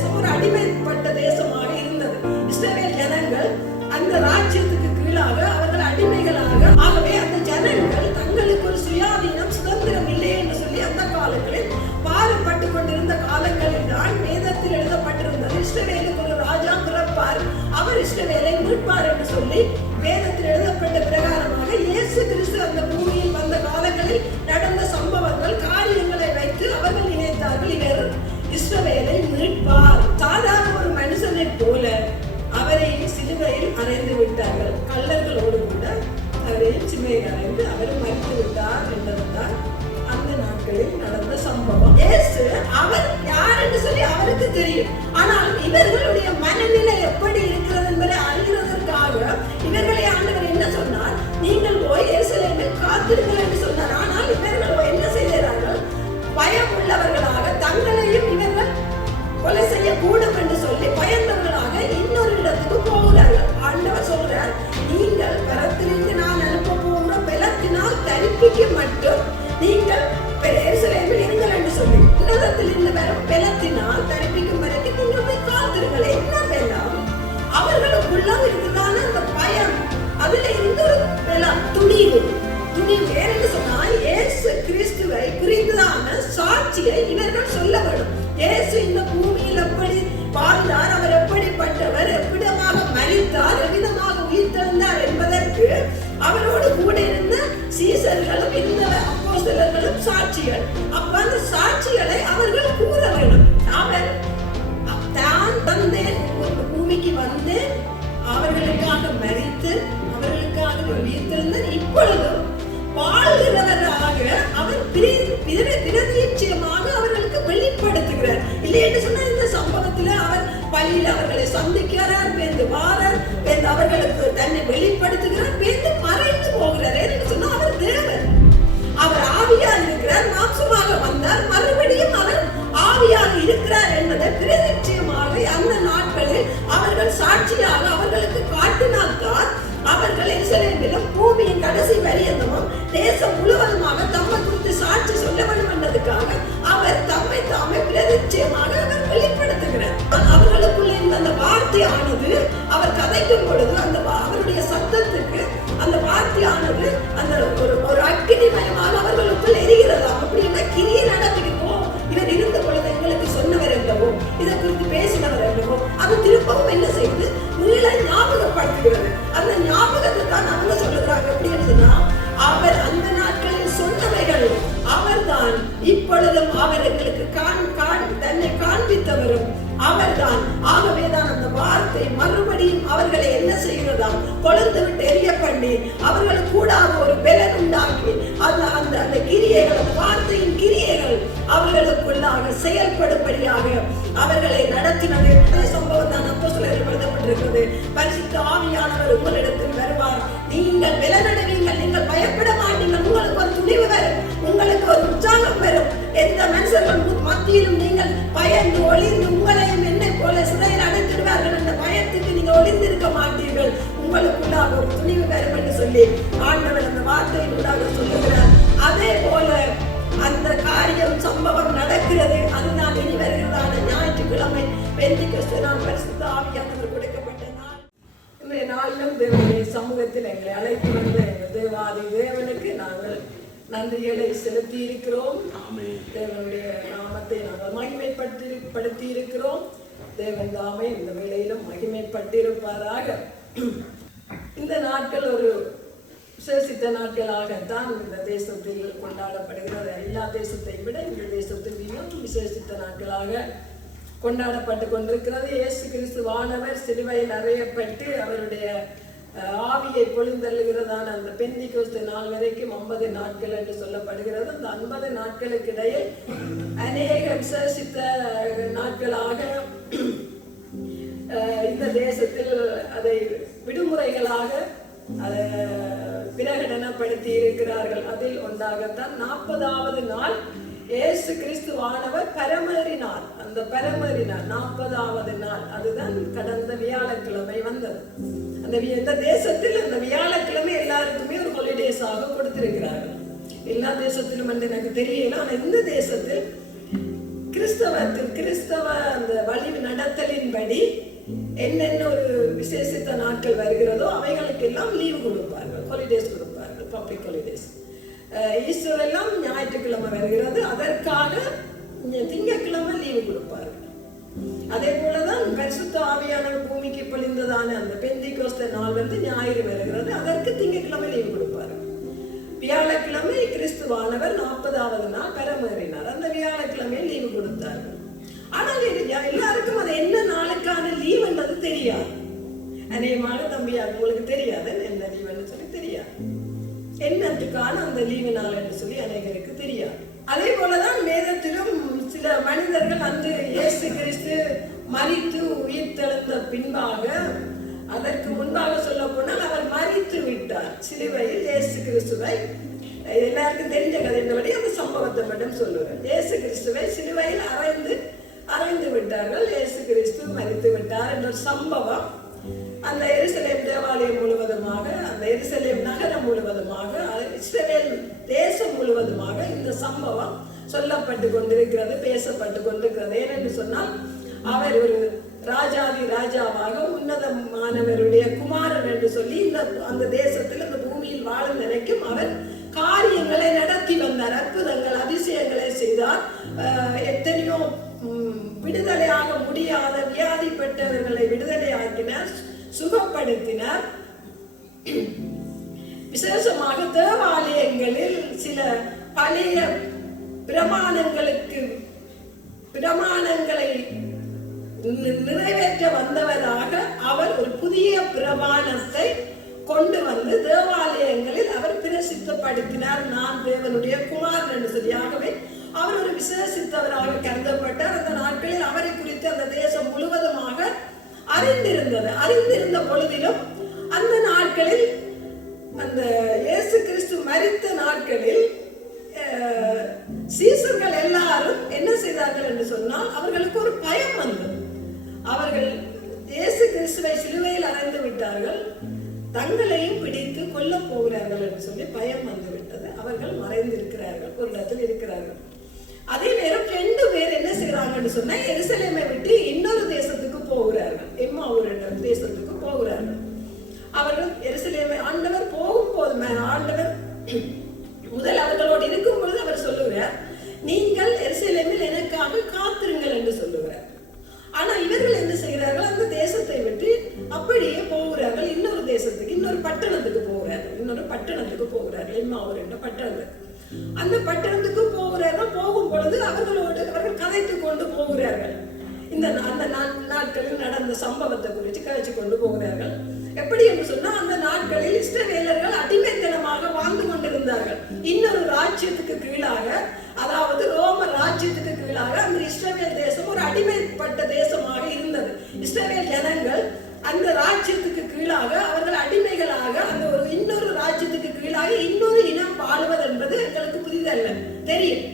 தேசம் ஒரு அடிமைப்பட்ட தேசமாக இருந்தது. இஸ்ரவேல் ஜனங்கள் அந்த ராஜ்யத்துக்கு கீழாக அவர்கள் அடிமைகளாக. ஆகவே அந்த ஜனங்கள் தங்களுக்கு ஒரு சுயாதீனம் சுதந்திரம் இல்லை என்று சொல்லி அந்த காலங்களில் பாடுபட்டு கொண்டிருந்த காலங்களில் தான் வேதத்தில் எழுதப்பட்டிருந்தது, இஸ்ரவேலுக்கு ஒரு ராஜா பிறப்பார், அவர் இஸ்ரவேலை மீட்பார் என்று சொல்லி வேதத்தில் எழுதப்பட்ட பிரகாரமாக இயேசு கிறிஸ்து அந்த பூமியில் வந்த காலங்களில் நடந்த சம்பவங்கள் காரியங்களை வைத்து அவர்கள் நினைத்தார்கள், இவர் இஸ்ரவேலை மீட்பார். சாதாரண ஒரு மனுஷனை போல அவரை சிலுவையில் அறைந்து விட்டார்கள். கள்ளர்களோடு கூட அவரையும் சிலுவையில் அறைந்து அவர் மறித்து விட்டார் என்பதுதான் அந்த நாட்களில் நடந்த சம்பவம். இயேசு அவர் யார் என்று சொல்லி அவருக்கு தெரியும். ஆனால் இவர்களுடைய மனநிலை எப்படி இருக்கிறது என்பதை அறிகிறதற்காக இவர்களை ஆண்டவர் என்ன சொன்னார், நீங்கள் போய் எருசலேமில் காத்திருங்கள் என்று சொன்னார். ஆனால் இவர்கள் என்ன செய்கிறார்கள், பயம் உள்ளவர்களாக தங்களையும் இவர்கள் கொலை செய்யக்கூடும் என்று சொல்லி பயந்தவர்களாக இன்னொரு இடத்துக்கு போகிறார்கள். ஆண்டவர் சொல்றார், நீங்கள் பலத்திலிருந்து நான் அனுப்ப போகிற பலத்தினால் தரிப்பிக்க மட்டும் நீங்கள் எருசலேமில் இருங்கள் என்று சொல்லி உன்னதத்தில் இருந்து வரும் பலத்தினால் தரிப்பிக்கும் வரைக்கும் நீங்கள் போய் காத்திருங்கள். என்ன பலம்? அவர்களுக்குள்ள இருக்குதான அந்த பயம், அதுல இருந்து ஒரு பலம், துணிவு. ஏன்னு சொன்னால் இயேசு கிறிஸ்துவை குறித்ததான சாட்சியை இவர்கள் சொல்ல வேண்டும். இயேசு இந்த பூமியில் எப்படி வாழ்ந்தார், அவர் எப்படிப்பட்டவர், எவ்விதமாக மரித்தார், எவ்விதமாக உயிர்த்தெழுந்தார் என்பதற்கு அவரோடு கூட இருந்த சீசர்களும் இந்த அப்போஸ்தலர்களும் சாட்சிகள். அப்ப அந்த சாட்சிகளை அவர்கள் கூற வேண்டும். அவர் தான் தந்தேன் பூமிக்கு வந்து அவர்களுக்காக மரித்து அவர்களுக்காக உயிர்த்தெழுந்தார், இப்பொழுதும் வாழ்கிறவராக அவர் பிரதிநிச்சயமாக அவர்களுக்கு வெளிப்படுத்துகிறார். இல்லை என்று சொன்னால் இந்த சம்பவத்தில் அவர் பள்ளியில் அவர்களை சந்திக்கிறார், பேந்து வாரார், பேந்து அவர்களுக்கு தன்னை வெளிப்படுத்துகிறார், பேந்து மறைந்து போகிறார். என்று சொன்னால் அவர் தேவன், அவர் ஆவியாக இருக்கிறார், மாம்சமாக வந்தார், மறுபடியும் அவர் ஆவியாக இருக்கிறார் என்பதை பிரதிநிச்சயமாக அந்த நாட்களில் அவர்கள் சாட்சியாக அவர்களுக்கு காட்டினால்தான் அவர்கள் எருசலேமிலும் பூமியின் கடைசி பரியந்தமும் தேசம் முழுவதுமாக தம்மை குறித்து சாட்சி சொல்ல வேண்டும் என்பதற்காக அவர் தம்மை தாமே பிரதிநிச்சயமாக அவர் வெளிப்படுத்துகிறார். அவர்களுக்குள்ள இருந்த அந்த வார்த்தையானது அவர் கதைக்கும் பொழுது அந்த அவருடைய சத்தத்துக்கு அந்த வார்த்தையானது அந்த ஒரு அக்கினிமயமாக அவர்களுக்குள் எரிகிறதா. அப்படின்னா கிரியை நடத்திக்கோ, இவர் இருந்த பொழுது எங்களுக்கு சொன்னவர் என்றவோ இதை குறித்து பேசினவர் என்றவோ அது திருப்பவும் என்ன செய்து மீள ஞாபகப்படுத்துகிறது. அந்த ஞாபகத்தை தான் அவங்க சொல்லுகிறாங்க. எப்படின்னு சொன்னா அவர் அந்த நாட்களில் சொன்னவைகள் அவர்தான், இப்பொழுதும் அவர்களுக்கு தன்னை காண்பித்தவரும் அவர்தான். ஆகவேதான் அந்த வார்த்தை மறுபடியும் அவர்களை என்ன செய்கிறதாம், கொழுந்து விட்டு எரிய பண்ணி அவர்களுக்கு கூட ஒரு பலன் உண்டாக்கி அந்த கிரியைகள், அந்த வார்த்தையின் கிரியைகள் அவர்களுக்குள்ளாக செயல்படும்படியாக அவர்களை நடத்தினது. சம்பவம் தான் அப்போஸ்தலரில் எழுதப்பட்டிருக்கிறது. பரிசுத்த ஆவியானவர் உங்களிடத்தில் வருவார், நீங்கள் பலனடைவீங்கள், நீங்கள் பயப்பட மாட்டீங்கள், உங்களுக்கு ஒரு துணிவு வரும், உங்களுக்கு ஒரு உற்சாகம் வரும். எந்த மனுஷர்கள் மத்தியிலும் நீங்கள் பயந்து ஒளிந்து உங்களையும் என்னை போல சிறையில் அடைத்திடுவார்கள் என்ற பயத்துக்கு நீங்கள் ஒளிந்திருக்க மாட்டீர்கள், உங்களுக்குள்ளாக ஒரு துணிவு வரும் என்று சொல்லி ஆண்டவர் அந்த வார்த்தையினுள்ளாக சொல்லுகிறார். அதே போல அந்த காரியம் சம்பவம் நடக்கிறது. அதுதான் இனி வருகிறதான ஞாயிற்றுக்கிழமை பெந்தெக்கோஸ்தே நாள், பரிசுத்த ஆவியானவர் கொடுக்கப்பட்ட நாள். இன்றைய நாளிலும் தேவனுடைய சமூகத்தில் எங்களை அழைத்து வந்த எங்கள் தேவாதி தேவனுக்கு நாங்கள் நன்றிகளை செலுத்தி இருக்கிறோம். தேவனுடைய நாமத்தை நாங்கள் மகிமைப்படுத்தி இருக்கிறோம். தேவன் தாமே இந்த வேளையிலும் மகிமைப்பட்டிருப்பாராக. இந்த நாட்கள் ஒரு விசேஷித்த நாட்களாகத்தான் இந்த தேசத்தில் கொண்டாடப்படுகிறது. எல்லா தேசத்தை விட இந்த தேசத்திலும் விசேஷித்த நாட்களாக கொண்டாடப்பட்டு கொண்டிருக்கிறது. இயேசு கிறிஸ்துவானவர் சிலுவையில் அறையப்பட்டு அவருடைய ஆவியை பொழிந்தள்ளுகிறதான அந்த பெந்தெக்கோஸ்தே நாள் வரைக்கும் 50 நாட்கள் என்று சொல்லப்படுகிறது. அந்த 50 நாட்களுக்கு இடையில் அநேக விசேஷித்த நாட்களாக இந்த தேசத்தில் அதை விடுமுறைகளாக அதை பிரகடனப்படுத்தி இருக்கிறார்கள். அதில் ஒன்றாகத்தான் 40வது நாள் இயேசு கிறிஸ்துவானவர் பரமேறினார். அந்த பரமேறினார் 40வது நாள், அதுதான் கடந்த வியாழக்கிழமை வந்தது. அந்த தேசத்தில் அந்த வியாழக்கிழமை எல்லாருக்குமே ஒரு ஹாலிடேஸாக கொடுத்திருக்கிறார்கள். எல்லா தேசத்திலும் வந்து எனக்கு தெரியல. ஆனால் இந்த தேசத்தில் கிறிஸ்தவ அந்த வழி நடத்தலின்படி என்னென்ன ஒரு விசேஷித்த நாட்கள் வருகிறதோ அவைகளுக்கெல்லாம் லீவு கொடுப்பார்கள், ஹாலிடேஸ் கொடுப்பார்கள், பப்ளிக் ஹாலிடேஸ். ஈஸ்டர் எல்லாம் ஞாயிற்றுக்கிழமை வருகிறது, அதற்காக திங்கட்கிழமை லீவு கொடுப்பார்கள். அதே போலதான் பரிசுத்த ஆவியானவர் பூமிக்கு பொழிந்ததான அந்த பெந்தைக்கோஸ்தே நாள் ஞாயிறு வருகிறது, அதற்கு திங்கட்கிழமை லீவு கொடுப்பார்கள். வியாழக்கிழமை கிறிஸ்துவானவர் 40வது நாள் பரமேறினார், அந்த வியாழக்கிழமை லீவு கொடுத்தார்கள். ஆனால் எல்லாருக்கும் அது என்ன நாளுக்கான லீவ் என்பது தெரியாது. அநேகமாக தம்பியா உங்களுக்கு தெரியாது என்ன லீவுன்னு சொல்லி தெரியாது, என்னத்துக்கான அந்த லீவு நாள் என்று சொல்லி அநேகருக்கு தெரியாது. அதே போலதான் வேதத்திலும் சில மனிதர்கள் அந்த இயேசு கிறிஸ்து மரித்து உயிர் தெழுந்த பின்பாக, அதற்கு முன்பாக சொல்ல போனால் அவர் மரித்து விட்டார் சிலுவையில். இயேசு கிறிஸ்துவை எல்லாருக்கும் தெரிஞ்ச கதையின்படி அந்த சம்பவத்தை மட்டும் சொல்லுவேன். இயேசு கிறிஸ்துவை சிலுவையில் அறைந்து விட்டார்கள். இயேசு கிறிஸ்து மரித்து விட்டார் என்ற சம்பவம் அந்த எருசலேம் தேவாலயம் முழுவதுமாக, அந்த எருசலேம் நகரம் முழுவதுமாக, இஸ்ரவேல் தேசம் முழுவதுமாக இந்த சம்பவம் சொல்லப்பட்டு கொண்டிருக்கிறது, பேசப்பட்டு கொண்டிருக்கிறது. ஏனென்று சொன்னால் அவர் ஒரு ராஜாதி ராஜாவாக உன்னதமானவருடைய குமாரன் என்று சொல்லி அந்த தேசத்தில் அந்த பூமியில் வாழ நினைக்கும் அவர் காரியங்களை நடத்தி வந்தார், அற்புதங்கள் அதிசயங்களை செய்தார். எத்தனையோ விடுதலையாக முடியாத வியாதிப்பட்டவர்களை விடுதலையாக்கினார், சுகப்படுத்தினார். விசேஷமாக தேவாலயங்களில் சில பழைய பிரமாணங்களை நிறைவேற்ற வந்தவராக அவர் ஒரு புதிய பிரமாணத்தை கொண்டு வந்து தேவாலயங்களில் அவர் பிரசித்தப்படுத்தினார். நான் தேவனுடைய குமாரன் என்று சொல்லி. ஆகவே அவர் ஒரு விசேஷித்தவராக கருதப்பட்டார். அந்த நாட்களில் அவரை குறித்து அந்த தேசம் முழுவதுமாக அறிந்திருந்த பொழுதிலும் அந்த நாட்களில், அந்த இயேசு கிறிஸ்து மரித்த நாட்களில் சீசர்கள் எல்லாரும் என்ன செய்தார்கள் என்று சொன்னால் அவர்களுக்கு ஒரு பயம் வந்தது. அவர்கள் இயேசு கிறிஸ்துவை சிலுவையில் அறைந்து விட்டார்கள், தங்களையும் பிடித்து கொல்ல போகிறார்கள் என்று சொல்லி பயம் வந்துவிட்டது. அவர்கள் மறைந்து இருக்கிறார்கள், ஒரு இடத்தில் இருக்கிறார்கள். அதே நேரம் 2 பேர் என்ன செய்யறாங்கன்னு சொன்னா எருசலேமை விட்டு இன்னொரு தேசத்துக்கு போகிறார்கள், எம்மாவூர் என்ற தேசத்துக்கு போகிறார்கள். அவர்கள் எருசலேமை ஆண்டவர் போகும்போது ஆண்டவர் முதல் அவர்களோடு இருக்கும் பொழுது அவர் சொல்லுகிறார், நீங்கள் எருசலேமில் எனக்காக காத்திருங்கள் என்று சொல்லுகிறார். ஆனா இவர்கள் என்ன செய்கிறார்கள், அந்த தேசத்தை விட்டு அப்படியே போகிறார்கள், இன்னொரு தேசத்துக்கு, இன்னொரு பட்டணத்துக்கு போகிறார்கள், எம்மாவூர் என்ற பட்டணத்துக்கு. அந்த பட்டணத்துக்கு போகிறார்கள். போகும் பொழுது அவர்கள் கதைத்து கொண்டு போகிறார்கள். அந்த நாட்களில் நடந்த சம்பவத்தை குறித்து கதைச்சு கொண்டு போகிறார்கள். எப்படி என்று சொன்னா, அந்த நாட்களில் இஸ்ரவேலர்கள் அடிமைத்தனமாக வாழ்ந்து கொண்டிருந்தார்கள். இன்னொரு ராஜ்யத்துக்கு கீழாக, அதாவது ரோம ராஜ்யத்துக்கு கீழாக அந்த இஸ்ரவேல் தேசம் ஒரு அடிமைப்பட்ட தேசமாக இருந்தது. இஸ்ரவேல் ஜனங்கள் அந்த ராஜ்யத்துக்கு கீழாக, அவர்கள் அடிமைகளாக அந்த ஒரு இன்னொரு ராஜ்யத்துக்கு கீழாக இன்னொரு இனம் வாழுவது என்பது எங்களுக்கு புதிதல்ல, தெரியும்.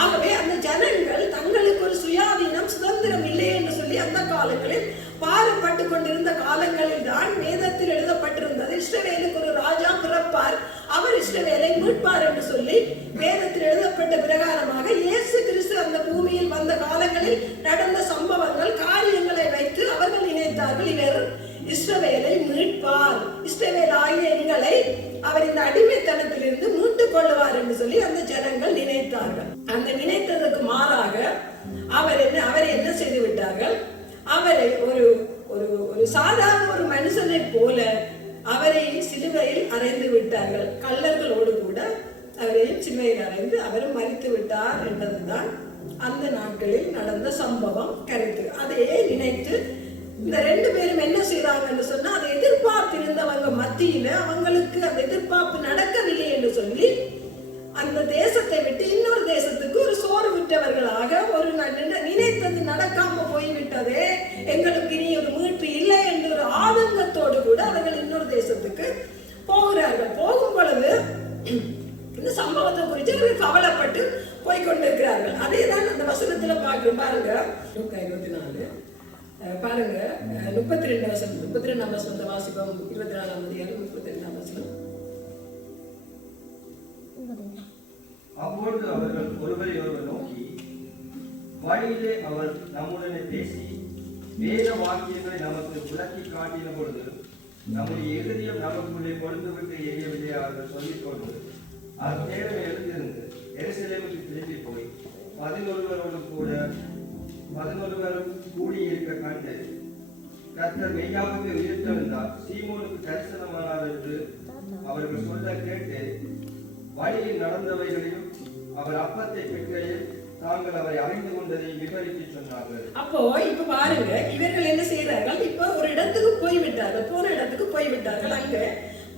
ஆகவே அந்த ஜனங்கள் தங்களுக்கு ஒரு சுயாதீனம், சுதந்திரம் இல்லை என்று சொல்லி அந்த காலங்களில் பாரப்பட்டு கொண்டிருந்த காலங்களில் தான் வேதத்தில் எழுதப்பட்டிருந்தது, இஸ்ரவேலுக்கு ஒரு ராஜா பிறப்பார், அவர் இஸ்ரவேலை மீட்பார் என்று சொல்லி வேதத்தில் எழுதப்பட்ட பிரகாரமாக இயேசு கிறிஸ்து அந்த பூமியில் வந்த காலங்களில் நடந்த சம்பவங்கள், காரியங்களை வைத்து அவர்கள் நினைத்தார்கள், இவர் இஸ்ரவேலை மீட்பார், இஸ்ரவேல் ஆகிய எங்களை அவர் இந்த அடிமைத்தனத்திலிருந்து மீட்டுக் கொள்ளுவார் என்று சொல்லி அந்த ஜனங்கள் நினைத்தார்கள். அந்த நினைத்ததற்கு மாறாக அவரை என்ன செய்து விட்டார்கள், அவரை ஒரு சாதாரண ஒரு மனுஷனை போல அவரை சிலுவையில் அறைந்து விட்டார்கள். கள்ளர்களோடு கூட அவரையும் சிலுவையில் அறைந்து அவரும் மரித்து விட்டார் என்பதுதான் அந்த நாட்களில் நடந்த சம்பவம் கருத்து. அதையே நினைத்து இந்த 2 பேரும் என்ன செய்யறாங்கன்னு சொன்னா, அதை எதிர்பார்த்திருந்தவங்க மத்தியில அவங்களுக்கு அந்த எதிர்பார்ப்பு நடக்கவில்லை என்று சொல்லி அந்த தேசத்தை விட்டு இன்னொரு தேசத்துக்கு ஒரு சோறு விட்டவர்களாக, ஒரு நினைத்தது நடக்காம போய்விட்டதே, எங்களுக்கு இனி ஒரு மீட்பு இல்லை என்ற ஒரு ஆதங்கத்தோடு கூட அவர்கள் இன்னொரு தேசத்துக்கு போகிறார்கள். போகும் பொழுது இந்த சம்பவத்தை குறித்து அவர்கள் கவலைப்பட்டு போய்கொண்டிருக்கிறார்கள். அதே தான் அந்த வசனத்துல பாருங்க, 24 பாருங்க, 32ஆம் வசனத்தை வாசிப்போம். 24ஆம் அதிகாரம் 32ஆம் வசனம். அப்பொழுது அவர்கள் ஒருவரை ஒருவர் நோக்கி, வழியிலே அவர் நம்முடனே பேசி வேத வாக்கியங்களை நமக்கு விளக்கி காட்டின பொழுது நம்முடைய எதிரியம் நமக்குள்ளே கொண்டு விட்டு எரியவில்லை அவர்கள் சொல்லிக் கொண்டு அத்தேவை எழுந்திருந்து எருசலேமுக்கு திரும்பி போய் 11 கூடியிருக்க கண்டு கர்த்தர் மெய்யாகவே உயிர்த்தெழுந்தார், சீமோனுக்கு தரிசனமானார் என்று அவர்கள் சொல்ல கேட்டு வழியில் நடந்தவைகளையும் அவர் அப்பத்தை பெற்றையில் தாங்கள் அவரை அறிந்து கொண்டதை விவரித்து சொன்னார்கள். அப்போ இப்ப பாருங்க, இவர்கள் என்ன செய்யறார்கள்? இப்ப ஒரு இடத்துக்கு போய்விட்டார்கள், போன இடத்துக்கு போய்விட்டார்கள். அங்க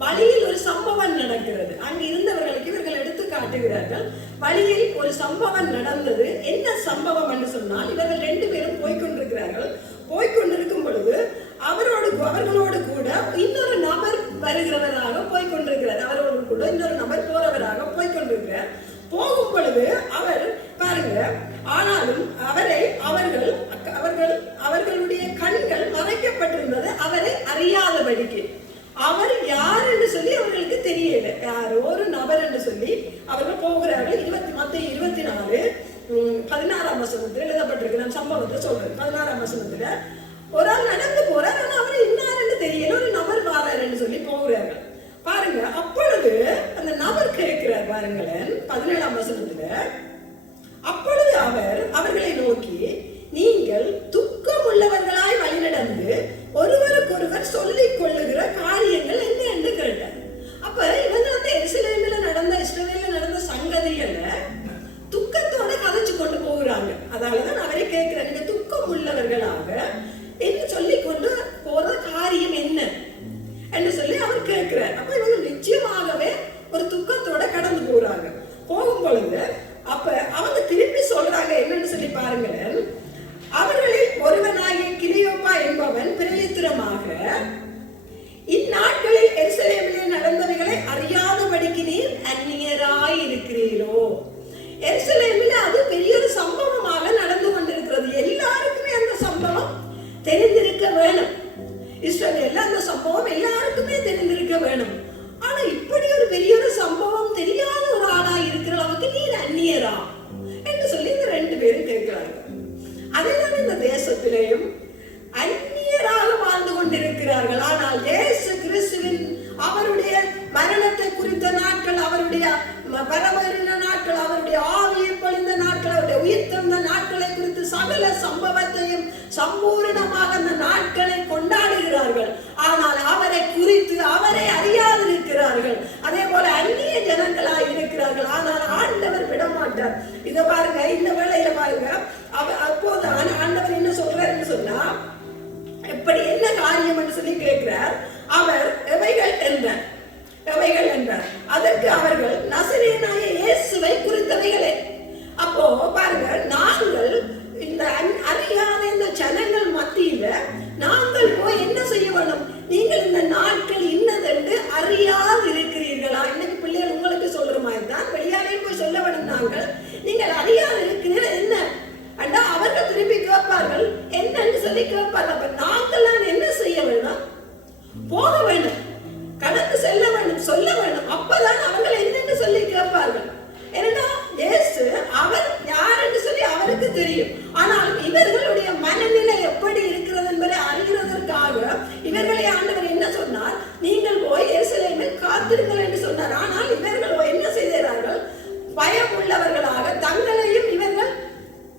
வழியில் ஒரு சம்பவம் நடக்கிறது. அங்கு இருந்தவர்களுக்கு இவர்கள் எடுத்து காட்டுகிறார்கள். வழியில் ஒரு சம்பவம் நடந்தது. என்ன சம்பவம் என்று சொன்னால், இவர்கள் 2 பேரும் போய்கொண்டிருக்கிறார்கள். போய்கொண்டிருக்கும் பொழுது அவர்களோடு கூட இன்னொரு நபர் வருகிறவராக போய்கொண்டிருக்கிறார். அவரோடு கூட இன்னொரு நபர் போறவராக போய்கொண்டிருக்கிறார். போகும் பொழுது அவர் பாருங்க, ஆனாலும் அவர்களுடைய கண்கள் மறைக்கப்பட்டிருந்தது, அவரை அறியாதபடிக்கு. அவர் யார் என்று சொல்லி அவர்களுக்கு தெரியல. யாரோ ஒரு நபர் என்று சொல்லி அவர்கள் போகிறார்கள். மத்தேயு 24:16 எழுதப்பட்டிருக்கிற சம்பவத்தை சொல்றேன். 16 ஒரு ஆள் நடந்து போறார், ஆனா அவர் இன்னாருன்னு தெரியல, ஒரு நபர் வாரார் என்று சொல்லி போகிறார்கள். பாருங்க, அப்பொழுது அந்த நபர் கேட்கிறார் பாருங்களேன். 17 அப்பொழுது அவர் அவர்களை நோக்கி, நீங்கள் துக்கம் உள்ளவர்களாய் வழிநடந்து ஒருவருக்கொருவர் சொல்லிக் கொள்ளுகிற காரியங்கள் என்ன என்று கேட்டார். அப்ப இவங்க எருசலேமில நடந்த, இஸ்ரவேலில் நடந்த சங்கதிகளை துக்கத்தோட கதைச்சு கொண்டு போகிறாங்க. அதாலதான் அவரை கேட்கிறார், நீங்க துக்கம் உள்ளவர்களாக என்ன சொல்லிக் கொண்டு போற காரியம் என்ன என்று சொல்லி அவர் கேட்கிறார். அப்ப இவங்க நிச்சயமாகவே ஒரு துக்கத்தோட கடந்து போறாங்க. போகும் பொழுது அப்ப அவங்க திருப்பி சொல்றாங்க என்னன்னு சொல்லி பாருங்களேன். அவர்களில் ஒருவனாகிய கிளியோப்பா என்பவன் பிரலித்திரமாக, இந்நாட்களில் எருசலேமிலே நடந்தவைகளை அறியாதபடிக்கு நீர் அந்நியராய் இருக்கிறீரோ. எருசலேமில் அது பெரிய ஒரு சம்பவமாக நடந்து கொண்டிருக்கிறது. எல்லாருக்குமே அந்த சம்பவம் தெரிந்திருக்க வேணும். இஸ்ரவேல்ல அந்த சம்பவம் எல்லாருக்குமே தெரிந்திருக்க வேணும். ஆனா இப்படி ஒரு பெரிய ஒரு சம்பவம் தெரியாத ஒரு ஆளா இருக்கிற அளவுக்கு நீர் அந்நியரா என்று சொல்லி இந்த 2 பேரும் கேட்கிறாங்க. அதேதான் இந்த தேசத்திலேயும் அந்நியராக வாழ்ந்து கொண்டிருக்கிறார்கள். ஆனால் இயேசு கிறிஸ்துவின் அவருடைய மரணத்தை குறித்த நாட்கள், அவருடைய வரவறின நாட்கள், அவருடைய ஆவியை பொழிந்த நாட்கள், அவருடைய உயிர்த்தெழுந்த நாட்களை குறித்து சகல சம்பவத்தையும் சம்பூர்ணமாக அந்த நாட்களை கொண்டாடுகிறார்கள். ஆனால் அவரை குறித்து அவரை அறியாதிருக்கிறார்கள். அதே போல அந்நிய ஜனங்களாய் இருக்கிறார்கள். ஆனால் ஆண்டவர் விடமாட்டார். இதை பாருங்க, இந்த வேளையில பாருங்க, அப்போது ஆண்டவர் என்ன சொல்றாருன்னு சொன்னா, எப்படி என்ன காரியம் என்று சொல்லி கேட்கிறார். அவர் எவைகள் என்றார். அதற்கு அவர்கள் நசரேயனாகிய இயேசுவை குறித்தவைகளே. அப்போ பாருங்க, நாங்கள் இந்த அறியாத இந்த ஜனங்கள் மத்தியில நாங்கள் போய் என்ன செய்ய வேணும்? நீங்கள் இந்த நாட்கள் இன்னதென்று அறியாது இருக்கிறீர்களா? இன்னைக்கு பிள்ளைகள் உங்களுக்கு சொல்ற மாதிரி தான் வெளியாலே போய் சொல்ல வேணும். நீங்கள் அறியாது இருக்கிறீர்கள் என்ன அண்டா அவர்கள் திருப்பி கேட்பார்கள், என்னன்னு சொல்லி கேட்பார்கள். அப்ப நாங்கள் என்ன செய்ய வேணும்? போக வேண்டும், கடந்து செல்ல வேண்டும், சொல்ல வேண்டும். அப்பதான் அவர்கள் என்னன்னு சொல்லி கேட்பார்கள். ஏன்னா இயேசு அவர் யார் என்று சொல்லி அவருக்கு தெரியும். ஆனால் இவர்களுடைய மனநிலை எப்படி இருக்கிறது என்பதை அறிகிறதற்காக இவர்களை ஆண்டவர் என்ன சொன்னார்? நீங்கள் போய் எருசலேமில் காத்திருங்கள் என்று சொன்னார். ஆனால் இவர்கள் என்ன செய்தார்கள்? பயம் உள்ளவர்களாக தங்களையும் இவர்கள்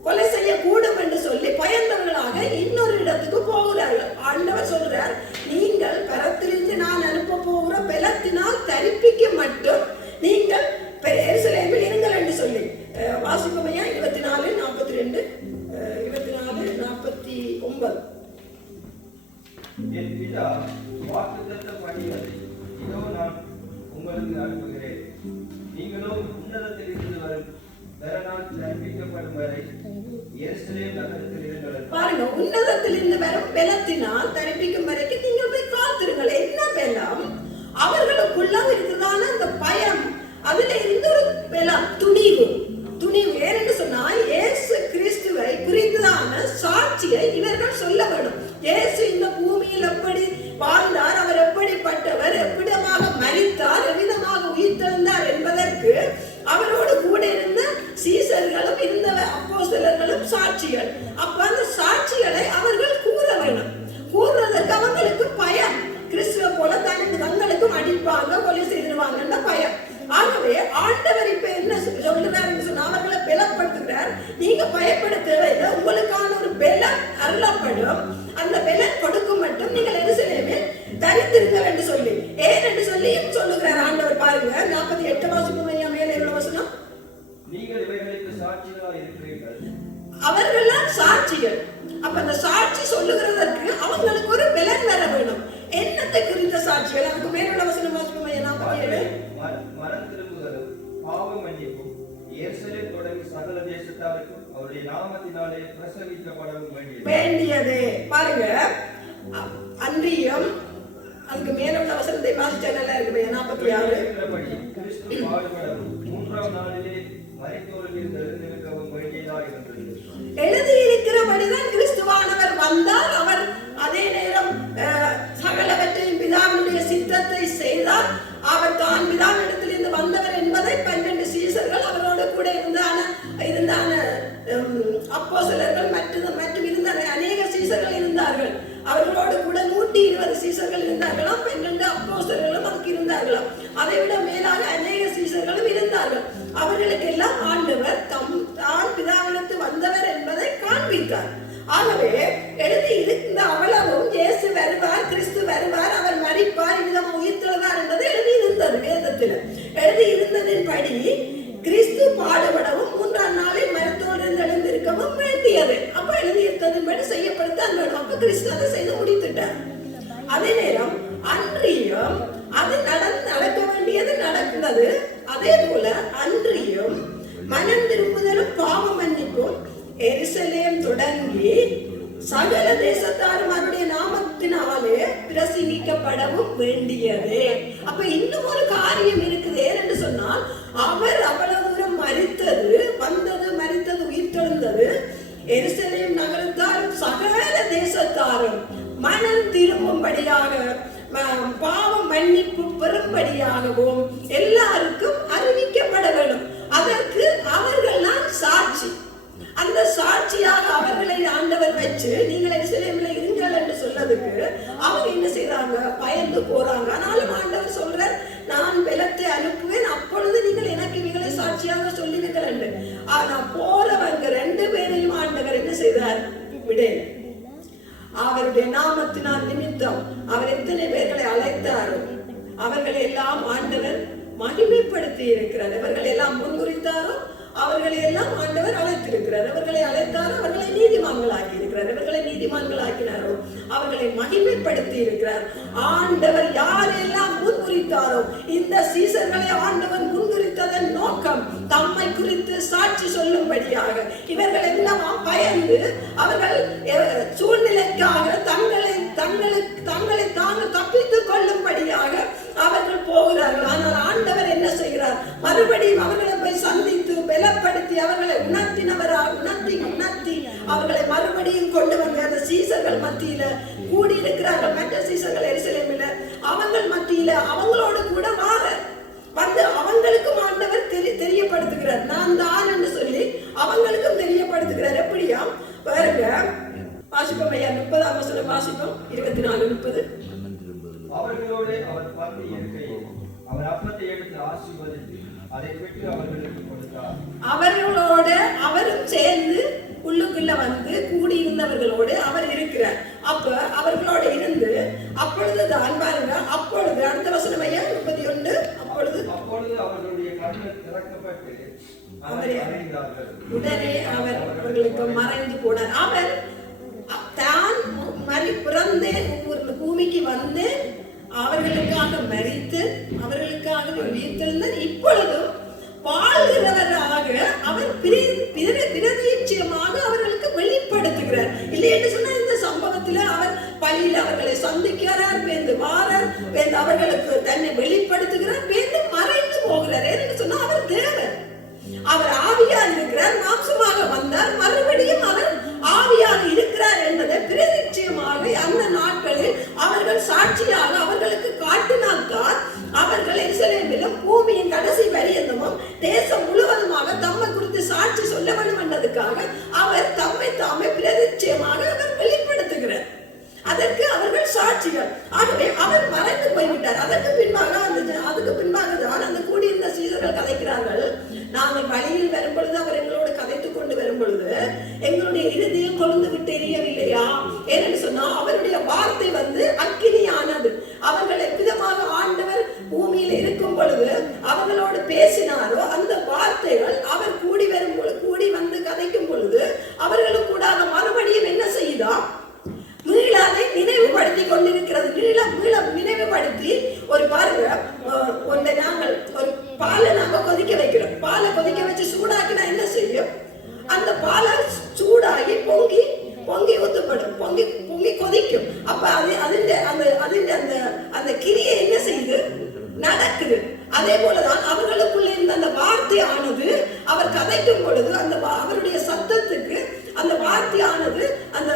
கொலை செய்யக்கூடும் என்று சொல்லி பயந்தவர்களாக இன்னொரு இடத்துக்கு போகிறார்கள். ஆண்டவர் சொல்றார், நீங்கள் பரத்திலிருந்து நான் அனுப்ப போகிற பலத்தினால் தரிப்பிக்க மட்டும் நீங்கள் எருசலேமில் இருங்கள் என்று சொல்லி வாசிப்பமையா 24:42 24:49. என் பிதா வாக்குத்தத்தம் பண்ணினதை இதோ நான் உங்களுக்கு அனுப்புகிறேன். நீங்களும் உன்னதத்தில் இருந்து வரும் பெறனால் தரிப்பிக்கப்படும் வரை எருசலேம் நகரத்தில் இருங்கள். பாருங்க, உன்னதத்தில் இருந்து வரும் பலத்தினால் தரிப்பிக்கும் வரைக்கும் நீங்கள் போய் காத்திருங்கள். என்ன பலம்? அவர்களுக்குள்ள இருக்கிறதான அந்த பயம், அதுல இருந்து ஒரு பலம், துணிவு. ஏனென்று சொன்னால் இயேசு கிறிஸ்துவை குறித்ததான சாட்சியை இவர்கள் சொல்ல வேண்டும். இயேசு இந்த பூமியில் எப்படி வாழ்ந்தார், அவர் எப்படிப்பட்டவர், எவ்விதமாக மரித்தார், எவ்விதமாக உயிர்த்தெழுந்தார் என்பதற்கு அவரோடு கூட இருந்த சீசர்களும் இருந்த அப்போஸ்தலர்களும் சாட்சிகள். அப்ப அந்த சாட்சிகளை அவர்கள் கூற மட்டும் அந்த பெலன் கொடுக்கும் மட்டும் நீங்கள் எருசலேமே தரித்திருங்கள் என்று சொல்லி ஏன் என்று சொல்லியும் சொல்லுகிறார் ஆண்டவர். பாருங்க 48 வாசிப்பு மேலே உள்ள வசனம். நீங்கள் இவைகளுக்கு சாட்சிகளாக இருக்கிறீர்கள். அவர்கள்லாம் சாட்சிகள். அப்ப அந்த சாட்சி சொல்லுகிறதற்கு அவங்களுக்கு ஒரு பலன் வர வேணும். என்னத்தை குறித்த சாட்சிகள்? அதுக்கு மேலுள்ள வசனம் வாசிப்போம். 47 மனம் திரும்புதலும் பாவ மன்னிப்பும் எருசலேம் தொடங்கி சகல தேசத்தாருக்கும் அவருடைய நாமத்தினாலே பிரசவிக்கப்படவும் வேண்டியது. பாருங்க, அன்றியும் அதுக்கு மேலுள்ள வசனத்தை வாசிச்சா நல்லா இருக்கு. 46 கிறிஸ்து பாடுபடவும் மூன்றாம் நாளிலே மரித்தோரிலிருந்து எழுந்திருக்கவும் வேண்டியதாக இருந்தது. எழுதியிருக்கிறபடிதான் கிறிஸ்துவானவர் வந்தார். அவர் அதே நேரம் சகலவற்றையும் பிதாவினுடைய சித்தத்தை செய்தார். அவர் தான் பிதாவினிடத்திலிருந்து வந்தவர் என்பதை 12 சீசர்கள் அவரோடு கூட இருந்தான அப்போஸ்தலர்கள் மற்றும் இருந்த அநேக சீசர்கள் இருந்தார்கள். அவர்களோடு கூட 120 சீசர்கள் இருந்தார்களாம். 12 அப்போஸ்தலர்களும் அதுக்கு இருந்தார்களாம். அதை விட மேலாக அநேக சீசர்களும் இருந்தார்கள். அவர்களுக்கு எல்லாம் ஆண்டவர் தான் பிதாவினத்து வந்தவர் என்பதை காண்பித்தார். ஆகவே எழுதி இருந்த அவ்வளவும் இயேசு வருவார், கிறிஸ்து வருவார், அவர் மரிப்பார், இவ்விதமாக உயிர்த்தெழுவார் என்பது எழுதி இருந்தது வேதத்தில். எழுதி இருந்ததின்படி கிறிஸ்து பாடுபடவும் மூன்றாம் நாளில் மரித்தோடு எழுந்திருக்கவும் வேண்டியது. அப்ப எழுதி இருந்ததின்படி செய்யப்படுத்தான் வேணும். அப்ப கிறிஸ்து அதை செய்து முடித்துட்டார். அதே நேரம் அன்றியும் அது நடக்க வேண்டியது நடந்தது. அதே போல அன்றியும் மனம் திரும்புதலும் பாவ மன்னிப்பும் எருசலேம் தொடங்கி சகல தேசத்தாரும் அவருடைய நாமத்தினாலே பிரசங்கிக்கப்படவும் வேண்டியது. அப்ப இன்னும் ஒரு காரியம் இருக்குது. ஏனென்று சொன்னால் அவர் அவ்வளவு தூரம் மரித்தது உயிர்த்தெழுந்தது. எருசலேம் நகரத்தாரும் சகல தேசத்தாரும் மனம் திரும்பும்படியாக பாவ மன்னிப்பு பெறும்படியாகவும் எல்லாருக்கும் அறிவிக்கப்பட வேண்டும். அதற்கு அவர்கள் தான் சாட்சி. அந்த சாட்சியாக அவர்களை ஆண்டவர் வச்சு நீங்கள் எருசலேமில் இருங்கள் என்று சொல்லதுக்கு அவங்க என்ன செய்யறாங்க? பயந்து போறாங்க. ஆனாலும் ஆண்டவர் சொல்றார், நான் பலத்தை அனுப்புவேன், அப்பொழுது நீங்கள் எனக்கு இவைகளை சாட்சியாக சொல்லுவீர்கள் என்று. ஆனா போறவங்க 2 பேரையும் ஆண்டவர் என்ன செய்தார்? விடேன். அவருடைய நாமத்தினால் நிமித்தம் அவர் எத்தனை பேர்களை அழைத்தாரோ அவர்களை எல்லாம் ஆண்டவர் மகிமைப்படுத்தி இருக்கிறார். அவர்களை எல்லாம் முன்குறித்தாரோ அவர்களை எல்லாம் ஆண்டவர் அழைத்திருக்கிறார். அவர்களை அழைத்தாரோ அவர்களை நீதிமான்களாக்கி இருக்கிறார். அவர்களை நீதிமான்களாக்கினாரோ அவர்களை மகிமைப்படுத்தி இருக்கிறார். ஆண்டவர் யாரெல்லாம் முன்குறித்தாரோ இந்த சீசர்களை ஆண்டவர் முன்குறித்ததன் நோக்கம் தம்மை குறித்து சாட்சி சொல்லும்படியாக. இவர்கள் என்னவா? பயந்து அவர்கள் சூழ்நிலைக்காக தங்களை தாங்கள் தப்பித்துக் கொள்ளும்படியாக அவர்கள் போகிறார்கள். ஆனால் ஆண்டவர் என்ன செய்கிறார்? மறுபடியும் அவர்களை போய் சந்தித்து பலப்படுத்தி அவர்களை உணர்த்தி அவர்களை மறுபடியும் கொண்டு வந்து அந்த சீசர்கள் மத்தியில கூடி இருக்கிறார்கள். மற்ற சீசர்கள் எருசலேமில் அவங்கள் மத்தியில அவங்களோடு கூட வந்து அவங்களுக்கும் ஆண்டவர் தெரியப்படுத்துகிறார். நான் தான் என்று சொல்லி அவங்களுக்கும் தெரியப்படுத்துகிறார். எப்படியா பாருங்க, வாசிப்போம் ஐயா. 30ஆம் வசனம் வாசிப்போம். 24-30. அவர்களோடு அவர் பந்தி இருக்கையில் அவர் அப்பத்தை எடுத்து ஆசீர்வதித்து அதை பெற்று அவர்களுக்கு கொடுத்தார். அவர்களோட அவரும் சேர்ந்து உள்ளுக்குள்ள வந்து கூடியிருந்தவர்களோடு அவர் இருக்கிறார். அப்ப அவர்களோட இருந்து அப்பொழுதுதான் பாருங்க, அப்பொழுது அடுத்த வசனம் ஐயா 31. அப்பொழுது அவர்களுடைய கண்கள் திறக்கப்பட்டு உடனே அவர் அவர்களுக்கு மறைந்து போனார். அவர் தான் பிறந்தே பூமிக்கு வந்து அவர்களுக்காக மரித்து அவர்களுக்காக உயிர்த்தெழுந்த இப்பொழுதும் வாழ்கிறவராக அவர் பிரதிநிச்சயமாக அவர்களுக்கு வெளிப்படுத்துகிறார். இல்லை என்று சொன்னால் இந்த சம்பவத்தில் அவர் பள்ளியில் அவர்களை சந்திக்கிறார், வேந்து வாரார், வேந்து அவர்களுக்கு தன்னை வெளிப்படுத்துகிறார், வேந்து மறைந்து போகிறார். என்று சொன்னால் அவர் தேவன், அவர் ஆவியாக இருக்கிறார், மாம்சமாக வந்தார், மறுபடியும் அவர் ஆவியாக இருக்கிறார் என்பதை பிரதிநிச்சயமாக அந்த நாட்களில் அவர்கள் சாட்சியாக அவர்களுக்கு காட்டினால்தான் அவர்கள் எருசலேமிலும் பூமியின் கடைசி பரியந்தமும் தேசம் முழுவதுமாக தம்மை குறித்து சாட்சி சொல்ல வேண்டும் என்பதற்காக அவர் தம்மை தாமே பிரதிநிச்சயமாக அவர் வெளிப்படுத்துகிறார். அதற்கு அவர்கள் சாட்சிகள். ஆகவே அவர் மறைந்து போய்விட்டார். அதுக்கு பின்பாக தான் அந்த கூடியிருந்த சீசர்கள் கதைக்கிறார்கள். நாங்கள் வழியில் வரும் பொழுது அவர் எங்களோடு கதைத்துக் கொண்டு வரும் பொழுது எங்களுடைய இருதயம் கொழுந்து விட்டு எரியவில்லையா? நினைவுபடுத்தி ஒரு பாருங்க, ஒன்றை நாங்கள் ஒரு பாலை நாங்க கொதிக்க வைக்கிறோம். பாலை கொதிக்க வச்சு சூடாக்கினா என்ன செய்யும்? அந்த பாலை சூடாகி பொங்கி பொங்கி ஊத்தப்படும், பொங்கி பொங்கி கொதிக்கும். அப்ப அந்த கிரியை என்ன செய்யுது? நடக்குது. அதே போலதான் அவர்களுக்குள்ள இருந்த அந்த வார்த்தையானது அவர் கதைக்கும் பொழுது அந்த அவருடைய சத்தத்துக்கு அந்த வார்த்தையானது அந்த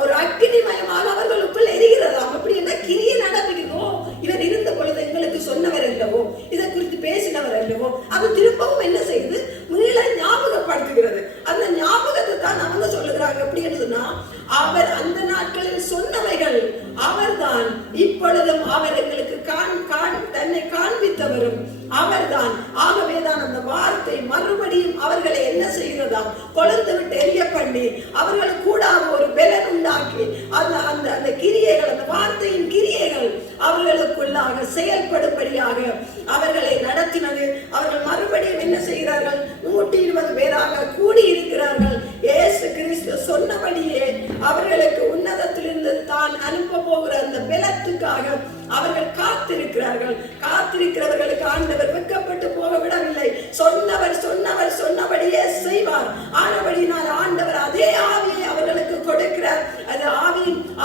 ஒரு அக்கினிமயமாக அவர்களுக்குள் எரிகிறதாம். அப்படி என்ன கிரியை நடப்பிக்கோ, இவர் இருந்த பொழுது எங்களுக்கு சொன்னவர் அல்லவோ, இதை குறித்து பேசினவர் அல்லவோ, அது திரும்பவும் என்ன செய்யுது? மீள ஞாபகப்படுத்துகிறது. அந்த ஞாபகத்தை தான் அவங்க சொல்லுகிறாங்க. அப்படின்னு சொன்னா அவர் அந்த நாட்களில் சொன்னவைகள் அவர்தான், இப்பொழுதும் அவர் எங்களுக்கு தன்னை காண்பித்தவரும் அவர்தான். ஆகவேதான் அந்த வார்த்தை மறுபடியும் அவர்களை என்ன செய்கிறதாம்? கொழுந்து விட்டு எரிய பண்ணி அவர்கள் கூட ஒரு பெலன் உண்டாக்கி அந்த கிரியைகள், அந்த வார்த்தையின் கிரியைகள் அவர்களுக்குள்ளாக செயல்படும்படியாக அவர்களை நடத்தினது. அவர்கள் மறுபடியும் என்ன செய்கிறார்கள்? 120 பேராக கூடி இருக்கிறார்கள். இயேசு கிறிஸ்து சொன்னபடியே அவர்களுக்கு உன்னதத்திலிருந்து தான் அனுப்ப போகிற அந்த பெலத்துக்காக அவர்கள் காத்திருக்கிறார்கள். காத்திருக்கிறவர்களுக்கு ஆண்டவர் வெட்கப்பட்டு போக விடவில்லை. சொன்னவர் சொன்னபடியே செய்வார். ஆனபடினால் ஆண்டவர் அதே ஆவியை அவர்களுக்கு கொடுக்கிறார். அது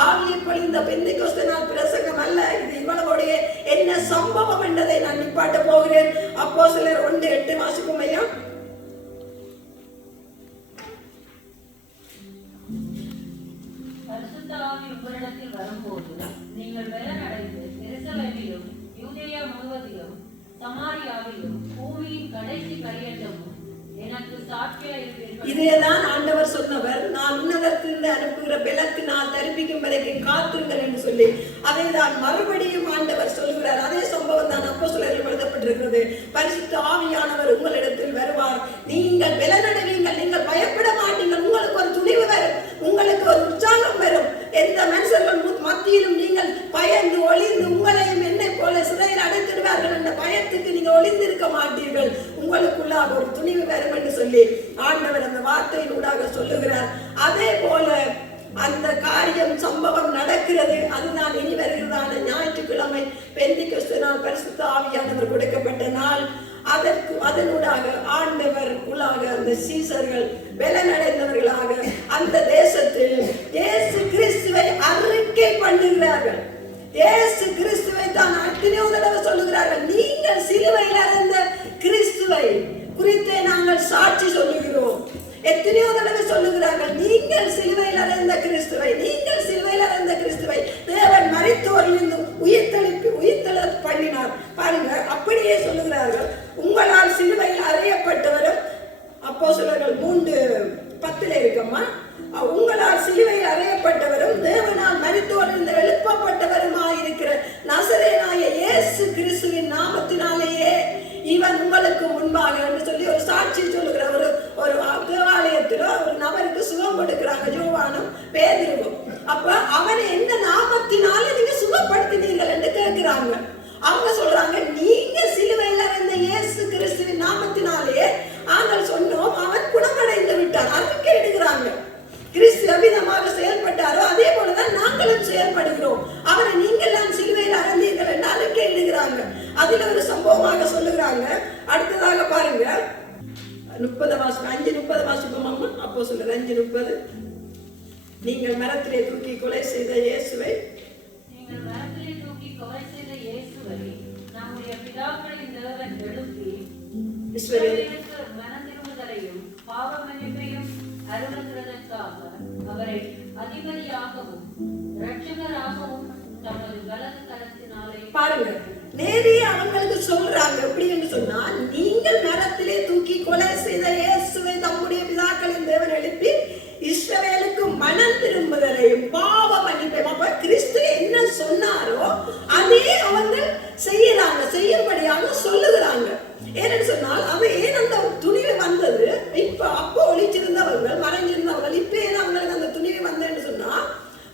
ஆவியை பொழிந்த பெந்தெகோஸ்தே நாள் பிரசங்கம் அல்ல. இது இவளுடைய என்ன சம்பவம் என்பதை நான் நிப்பாட்ட போகிறேன். அப்போஸ்தலர் 1:8 வாசிப்போம் ஐயா. பரிசுத்த ஆவி உங்களிடத்தில் வரும்போது நீங்கள் பலனடைந்து எருசலேமிலும் யூதேயா முழுவதிலும் சமாரியாவிலும் பூமியின் கடைசி பரியந்தமும் எனக்கு சாட்சியா இருப்பீர்கள். இதேதான் ஆண்டவர் சொன்னவர், நான் உன்னதத்திலிருந்து அனுப்புகிற பெலத்தினால் தரிப்பிக்கும் வரைக்கும் காத்துங்கள் என்று சொல்லி அதை தான் மறுபடியும் ஆண்டவர் சொல்லுகிறார். அதே சம்பவம் தான் அப்போஸ்தலரில் எழுதப்பட்டிருக்கிறது. பரிசுத்த ஆவியானவர் உங்களிடத்தில் வருவார், நீங்கள் பலனடைவீர்கள், நீங்கள் பயப்பட மாட்டீர்கள், உங்களுக்கு ஒரு துணிவு வரும், உங்களுக்கு ஒரு உற்சாகம் வரும். எந்த மனுஷர்கள் மத்தியிலும் நீங்கள் பயந்து ஒளிந்து உங்களையும் என்னை போல சிறையில் அடைத்திடுவார்கள் என்ற பயத்துக்கு நீங்க ஒளிந்திருக்க மாட்டீர்கள், உங்களுக்குள்ளாக ஒரு துணிவு வரும் என்று சொல்லி ஆண்டவர் அந்த வார்த்தையின் ஊடாக சொல்லுகிறார். அதே போல அந்த காரியம் சம்பவம் நடக்கிறது. அதுதான் இனி வருகிறதான ஞாயிற்றுக்கிழமை பெந்தெகோஸ்தே நாள், பரிசுத்த ஆவியானவர் கொடுக்கப்பட்ட நாள். அதனூடாக ஆண்டவர் உள்ளாக அந்த சீசர்கள் பலனடைந்தவர்களாக அந்த தேசத்தில் இயேசு கிறிஸ்துவை அறிக்கை பண்ணுகிறார்கள். இயேசு கிறிஸ்துவை தான் எத்தனையோ தடவை சொல்லுகிறார்கள். நீங்கள் சிலுவையில் அறைந்த கிறிஸ்துவை குறித்தே நாங்கள் சாட்சி சொல்லுகிறோம். எத்தனையோ தடவை சொல்லுகிறார்கள், நீங்கள் சிலுவையில் அறைந்த கிறிஸ்துவை, நீங்கள் சிலுவையில் அறைந்த கிறிஸ்துவை தேவன் மரித்தோரிலிருந்து உயிர்த்தெழ பண்ணினார். பாருங்க, அப்படியே சொல்லுகிறார்கள். உங்களால் சிலுவையில் அறையப்பட்டவரும், அப்போஸ்தலர்கள் 3:10 இருக்கம்மா, உங்களால் சிலுவையில் அறையப்பட்டவரும் தேவனால் மரித்தோரிலிருந்து எழுப்பப்பட்டவருமாயிருக்கிற நசரேயனாகிய இயேசு கிறிஸ்துவின் நாமத்தினாலேயே இவன் உங்களுக்கு முன்பாக என்று சொல்லி ஒரு சாட்சி சொல்லுகிற ஒரு தேவாலயத்திலோ ஒரு நபருக்கு சுகம் கொடுக்கிறாங்க, யோவானும் பேதுருவும். அப்ப அவனை எந்த நாமத்தினால நீங்க சுகப்படுத்தினீர்கள் என்று கேட்கிறாங்க. அவங்க சொல்றாங்க, நீங்க சிலுவையில் அறைந்த இயேசு கிறிஸ்துவின் நாமத்தினாலே நாங்கள் சொன்னோம், அவன் குணமடைந்து விட்டார். அறிக்கை எடுக்கிறாங்க. கிறிஸ்து அவிதமாக செயல்பட்டாரோ அதே போலதான் நாங்களும் செயல்படுகிறோம். அவரை நீங்கள் தான் சிலுவையில் அறைந்தீர்கள் என்று அறிக்கை எடுக்கிறாங்க. அதுல ஒரு சம்பவமாக சொல்லுகிறாங்க. அடுத்ததாக பாருங்க, 5:30 வாசிப்போம் அம்மா. அப்போஸ்தலர் 5:30. நீங்கள் மரத்திலே தூக்கி கொலை செய்த இயேசுவை நம்முடைய பிதாக்களின் தேவன் எழுப்பி இஸ்ரவேலுக்கு மனந்திரும்புதலையும் பாவ மன்னிப்பையும் அருளுகிறதற்காக அவரை அதிபதியாகவும் இரட்சகராகவும் தமது வலது கரத்தினாலே. பாருங்க, நேரே அவங்களுக்கு சொல்றாங்க. எப்படின்னு சொன்னா, நீங்கள் மரத்திலே தூக்கி கொலை செய்த இயேசுவை தம்முடைய பிதாக்களின் தேவன் எழுப்பி இஸ்ரவேலுக்கு மனம் திரும்புதலையும் பாவ மன்னிப்பையும். அப்ப கிறிஸ்து என்ன சொன்னாரோ அதே அவங்க செய்யும்படியாக சொல்லுகிறாங்க. ஏன்னு சொன்னால், அவ ஏன் அந்த துணிவு வந்தது? அப்போ ஒளிச்சிருந்தவர்கள், மறைஞ்சிருந்தவர்கள், இப்ப ஏன் அவங்களுக்கு அந்த துணிவு வந்ததுன்னு சொன்னா,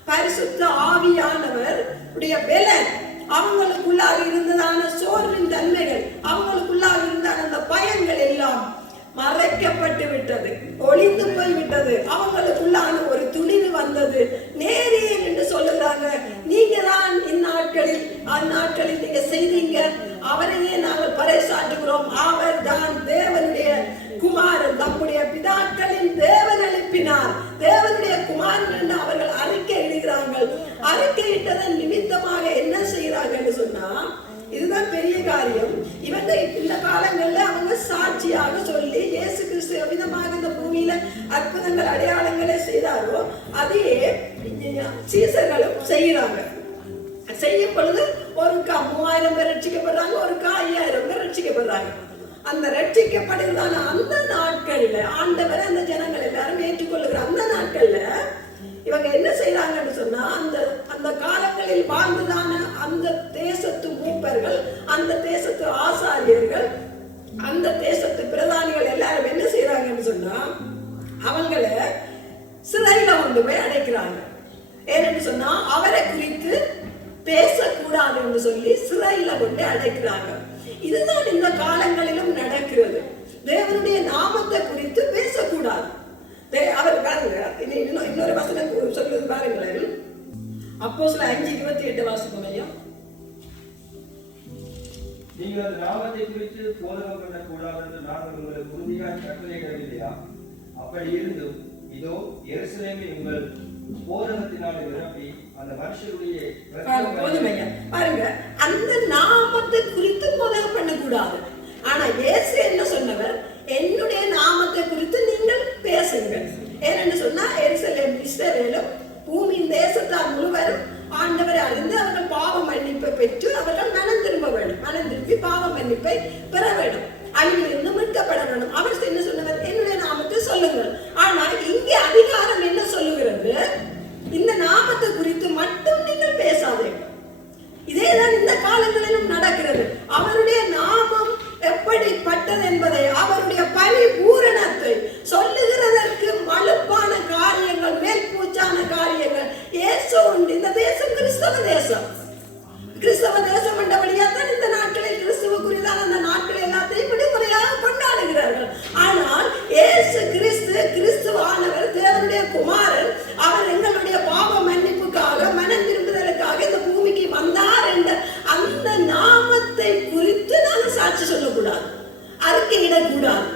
பரிசுத்த ஆவியானவர் உடைய பெலன், அவங்களுக்குள்ளாக இருந்ததான சோர்வின் தன்மைகள், அவங்களுக்குள்ளாக இருந்ததான அந்த பயங்கள் எல்லாம் மறைக்கப்பட்டு விட்டது, ஒளிந்து போய் விட்டது. அவங்களுக்குள்ளான ஒரு துணிவு வந்தது. நேரே என்று சொல்லுகிறாங்க, நீங்க தான் இந்நாட்களில் நாட்களில் நீங்க செய்தீங்க, அவரையே நாங்கள் பறைசாற்றுகிறோம். அவர் தான் தேவனுடைய குமாரன், நம்முடைய பிதாக்களின் தேவன் எழுப்பினார், தேவனுடைய குமாரன் என்று அவர்கள் அறிக்கை இடுகிறார்கள். அறிக்கையிட்டதன் நிமித்தமாக என்ன செய்கிறாங்கன்னு சொன்னா, இதுதான் பெரிய காரியம். இவங்க இந்த காலங்கள்ல அவங்க சாட்சியாக சொல்லி இயேசு கிறிஸ்து எவ்விதமாக இந்த பூமியில அற்புதங்கள் அடையாளங்களை செய்தாரோ அதையே சீசர்களும் செய்யறாங்க. செய்யும் பொழுது ஒருக்கா 3000 பேர் ரட்சிக்கப்படுறாங்க, ஒருக்கா 5000 பேர் ரட்சிக்கப்படுறாங்க. அந்த ரட்சிக்கப்படுறதான அந்த நாட்கள்ல ஆண்டவரை அந்த ஜனங்கள் எல்லாரும் ஏற்றுக்கொள்ளுகிற அந்த நாட்கள்ல இவங்க என்ன செய்யறாங்கன்னு சொன்னா, அந்த காலங்களில் வாழ்ந்ததான அந்த தேசத்து மூப்பர்கள், அந்த தேசத்து ஆசாரியர்கள், அந்த தேசத்து பிரதானிகள் எல்லாரும் என்ன செய்யறாங்கன்னு சொன்னா, அவங்கள சிறையில கொண்டு போய் அடைக்கிறாங்க. ஏன்னு சொன்னா அவரை குறித்து பேசக்கூடாது என்று சொல்லி சிறையில கொண்டு அடைக்கிறாங்க. இதுதான் இந்த காலங்களிலும் நடக்கிறது. தேவனுடைய நாமத்தை குறித்து பேசக்கூடாது. அவர் பாருங்க, இன்னொரு வசனம் சொல்றது பாருங்களேன். அப்போஸ்தலர் 5:28 வாசிப்போம். நீங்கள் அந்த நாமத்தை குறித்து போதகம் பண்ணக்கூடாது என்று நாங்கள் உங்களுக்கு உறுதியாக கட்டளையிடவில்லையா? அப்படி இருந்தும் இதோ எருசலேமை உங்கள் போதகத்தினாலே நிரப்பி அந்த மனுஷருடைய பாருங்க, அந்த நாமத்தை குறித்து போதகம் பண்ணக்கூடாது. ஆனா இயேசு என்ன சொன்னவர், என்னுடைய நாமத்தை குறித்து நீங்கள் பேசுங்க. ஏன்னு சொன்னா எருசலேம் இஸ்ரவேலும் பூமியின் தேசத்தார் முழுவதும் ஆண்டவரை அறிந்து அவர்கள் பாவ மன்னிப்பை பெற்று அவர்கள் மனம் திரும்ப வேண்டும், மனம் திரும்பி பாவ மன்னிப்பை பெற வேண்டும், அழிவிலிருந்து மீட்கப்பட வேண்டும். அவர் என்ன சொன்னவர், என்னுடைய நாமத்தை சொல்லுங்கள். ஆனா இங்கே அதிகாரம் என்ன சொல்லுகிறது, இந்த நாமத்தை குறித்து மட்டும் நீங்கள் பேசாதீர்கள். இதேதான் இந்த காலங்களிலும் நடக்கிறது. அவருடைய நாமம் எப்படிப்பட்டது என்பதை, அவருடைய பரிபூரணத்தை சொல்லுகிறதற்கு மலுப்பான காரியங்கள், மேல்பூச்சான காரியங்கள் இயேசு உண்டு. இந்த தேசம் கிறிஸ்தவ தேசம், கிறிஸ்தவ தேசம் என்றபடியாத்தான் இந்த நாட்களில் கிறிஸ்துவுக்குரியதான அந்த நாட்கள் எல்லாத்தையும் விடுமுறையாக கொண்டாடுகிறார்கள். ஆனால் இயேசு கிறிஸ்துவானவர் தேவனுடைய குமாரன், அவர் எங்களுடைய பாவ மன்னிப்புக்காக மனம் திரும்புதலுக்காக இந்த பூமிக்கு வந்தார் என்ற அந்த நாமத்தை குறித்து நாங்கள் சாட்சி சொல்லக்கூடாது, அறிக்கையிடக்கூடாது.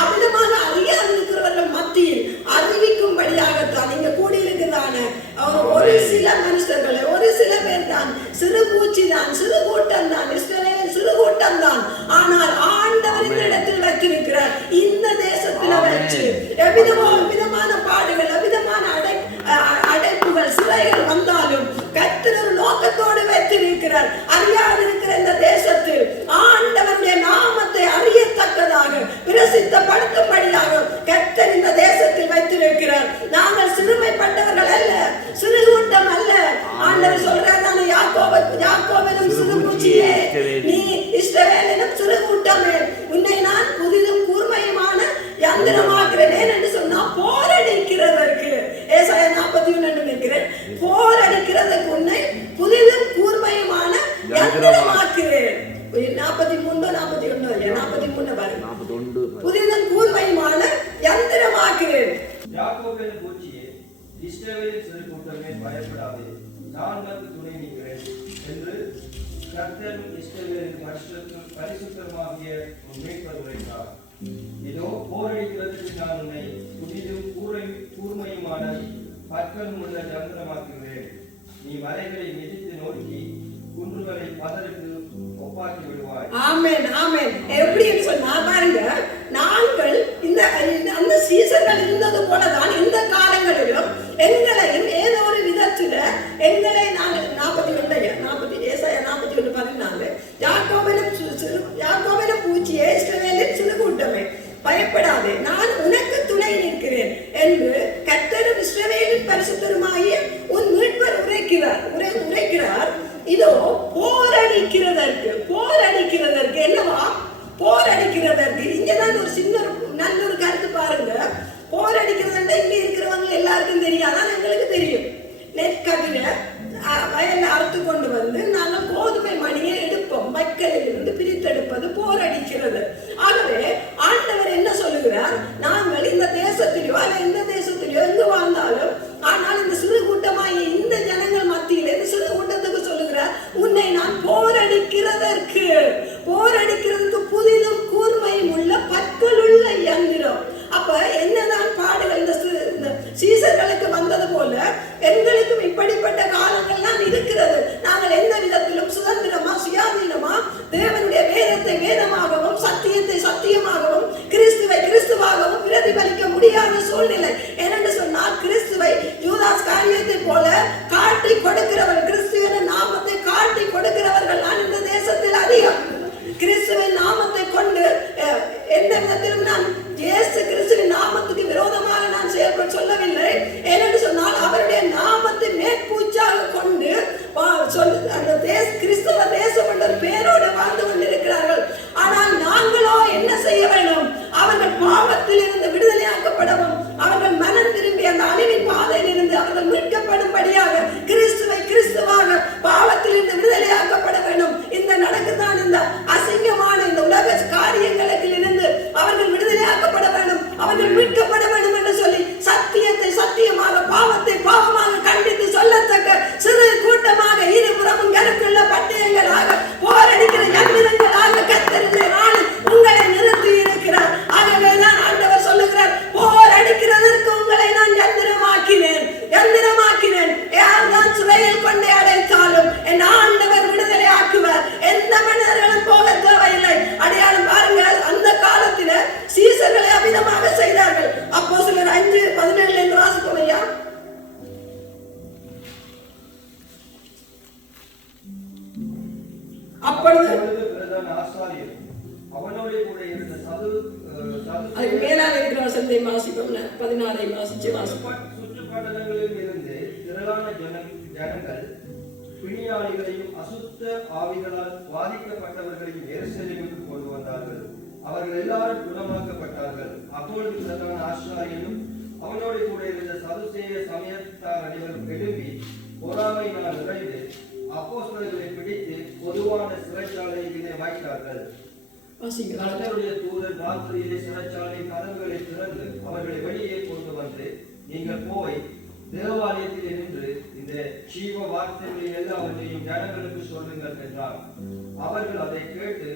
அவ்விதமாக அறியாது இருக்கிறவர்கள் மத்தியில் அறிவிக்கும்படியாகத்தான் இங்க கூடியிருக்கிறதான ஒரு சில மனுஷர்களை, ஒரு சில பேர் தான், சிறு பூச்சி தான், சிறு கூட்டம் தான், சிறு கூட்டம் தான். ஆனால் ஆண்டவர் இந்த இடத்தில் வைத்திருக்கிறார். இந்த தேசத்தில் வச்சு எவ்விதமான பாடுகள், எவ்விதமான அடைப்புகள், சிறைகள் வந்தாலும் கர்த்தர் ஒரு நோக்கத்தோடு வைத்திருக்கிறார். அறியாதிருக்கிற இந்த தேசத்தில் ஆண்டவருடைய நாமத்தை அறியத்தக்கதாக பிரசித்தப்படுத்தும்படியாக கர்த்தர் இந்த தேசத்தில் வைத்திருக்கிறார். நாங்கள் சிறுமைப்பட்டவர்கள் அல்ல, சிறு கூட்டம் அல்ல. ஆண்டவர் சொல்றாரு, யாக்கோபனும் சிறு பூச்சியே, நீ இஸ்ரவேலினும் சிறு கூட்டமே, உன்னை நான் புதிதும் கூர்மையுமான யந்திரமாக்குறேன் என்று சொன்னா போரடிக்கிறதற்கு. ஏசாயா 41 நினைக்கிறேன், போரடிக்கிறதுக்கு உன்னை புதிதும் கூர்மையுமான யந்திரமாக்குறேன். 43 பாருங்க, புதிதும் கூர்மையுமான யந்திரமாக்குறேன். யாக்கோபின் பூச்சியே, இஸ்ரவேலின் சிறு கூட்டமே, பயப்படாதே, நான் உனக்கு துணை நிற்கிறேன் என்று கர்த்தரும் இஸ்ரவேலின் பரிசுத்தமாகிய உன் மீட்பர் உரைத்தார். இதோ போரடிக்கிறதுக்கு நான் உன்னை புதிதும் கூர்மையுமான பற்களும் உள்ள யந்திரமாக்குகிறேன். நீ மலைகளை மிதித்து நோக்கி குன்றுகளை பதருக்கு ஒப்பாக்கி விடுவாய். ஆமென், ஆமென். எப்படி சொன்னா பாருங்க, நாங்கள் இந்த அந்த சீசர்கள் இருந்தது போலதான் இந்த காலங்களிலும் எங்களையும் ஏதோ ஒரு விதத்துல எங்களை நாங்கள் 41 ஏசாயா 41:14 யாக்கோபின் பூச்சியே, இஸ்ரவேலின் சிறு கூட்டமே, பயப்படாதே, நான் உனக்கு துணை நிற்கிறேன் என்று கர்த்தரும் இஸ்ரவேலின் பரிசுத்தருமாகிய உன் மீட்பர் உரைக்கிறார். இதோ போரடிக்கிறதற்கு என்னவா, போரடிக்கிறதற்கு இங்கதான் ஒரு சின்ன நல்ல ஒரு கருத்து பாருங்க. போரடிக்கிறது இங்க இருக்கிறவங்க எல்லாருக்கும் தெரியாது, எங்களுக்கு தெரியும். நெற்கதிர வயல்ல அறுத்து கொண்டு வந்து நாங்கள் கோதுமை மணியை எடுப்போம், மக்களில் இருந்து பிரித்தெடுப்பது போரடிக்கிறது. ஆகவே ஆண்டவர் என்ன சொல்லுகிறார், நாங்கள் இந்த தேசத்திலோ அல்ல இந்த தேசத்திலோ எங்கு வாழ்ந்தாலும், ஆனால் இந்த சிறு கூட்டமாகிய இந்த ஜனங்கள் மத்தியில் சிறு கூட்டத்துக்கு சொல்லுகிறார், உன்னை நான் போர இருக்கிறது. நாங்கள் எந்த விதத்திலும் சுதந்திரமா சுயாதீனமா தேவனுடைய வேதத்தை வேதமாகவும் சத்தியத்தை சத்தியமாகவும் கிறிஸ்துவை கிறிஸ்துவாகவும் பிரதிபலிக்க முடியாத சூழ்நிலை. ஏனென்று சொன்னால் கிறிஸ்துவை யூதாஸ் காரியத்தை போல காட்டி கொடுக்கிறவர்கள், கிறிஸ்துவின் நாமத்தை காட்டி கொடுக்கிறவர்கள் நான் இந்த தேசத்தில் அதிகம். கிறிஸ்துவின் நாமத்தை கொண்டு எந்த விதத்திலும் நான் இயேசு கிறிஸ்துவின் நாமத்துக்கு விரோதமாக நான் செயல்பட சொல்லவில்லை. ஏனென்று சொன்னால் அவருடைய நாமத்தை மேற்பூச்சாக கொண்டு அந்த கிறிஸ்தவ தேசம் என்ற பேரோடு வாழ்ந்து கொண்டிருக்கிறார்கள். ஆனால் நாங்களோ என்ன செய்ய வேண்டும்? அவர்கள் பாவத்தில் இருந்து விடுதலையாக்கப்படவும் அவர்கள் மனம் திரும்பி அந்த அழிவின் பாதையில் இருந்து அவர்கள் மீட்கப்படும்படியாக கிறிஸ்துவை கிறிஸ்துவாக பாவத்தில் இருந்து விடுதலையாக்கப்பட வேண்டும். இந்த நடக்குதான் இந்த அசிங்கமான இந்த உலக காரியங்களுக்கு இருந்து அவர்கள் விடுதலையாக்கப்பட வேண்டும், அவர்கள் மீட்கப்பட வேண்டும் என்று சொல்லி சத்தியத்தை சத்தியமாக பாவத்தை பாவமாக கண்டித்து சொல்லத்தக்க சிறு கூட்டமாக இருபுறமும் கருக்குள்ள பட்டயங்களாக போரடிக்கிற யந்திரங்களாக கர்த்தருடைய நாள் உங்களை நிறுத்தி இருக்கிறார். ஆகவேதான் ஆண்டவர் சொல்லுகிறார், போர் அடிக்கிறதற்கு உங்களை நான் யந்திரமாக்கினேன். யார்தான் சிறையில் கொண்டே அடைத்தாலும் என் ஆண்டவர் விடுதலை ஆக்குவார். எந்த மனிதர்களும் போக தேவையில்லை. அடையாளம் பாருங்க, அந்த காலத்தில சீசர்களை அமிதமாக செய்தார்கள். அப்போஸ்தலர் 5:17 என்று வாசிப்போம் ஐயா. அப்பொழுது பிரதான ஆசாரியர் அவனோட கூட இருந்த அதுக்கு மேலாக இருக்கிற வசனத்தை வாசிப்போம். 16 வாசிப்போம். சுற்றுப்பட்டணங்களில் இருந்து திரளான ஜனங்கள் பிணியாளிகளையும் அசுத்த ஆவிகளால் பாதிக்கப்பட்டவர்களையும் எருசலேமுக்கு கொண்டு வந்தார்கள். அவர்கள் எல்லாரும் குணமாக்கப்பட்டார்கள். அப்பொழுது பிரதான ஆசாரியனும் அவனோட கூட இருந்த சதுசேய சமயத்தார் அனைவரும் எழும்பி பொறாமையினால் நிறைந்து அப்போஸ்தலர்களை பிடித்து பொதுவான சிறைச்சாலையிலே வைத்தார்கள். கர்த்தருடைய தூதர் ராத்திரியிலே சிறைச்சாலையின் கதவுகளை திறந்து அவர்களை வெளியே கொண்டு வந்து, நீங்கள் போய் தேவாலயத்தில் நின்று இந்த ஜீவ வார்த்தைகளை எல்லாவற்றையும் ஜனங்களுக்கு சொல்லுங்கள் என்றார். அவர்கள் அதை கேட்டு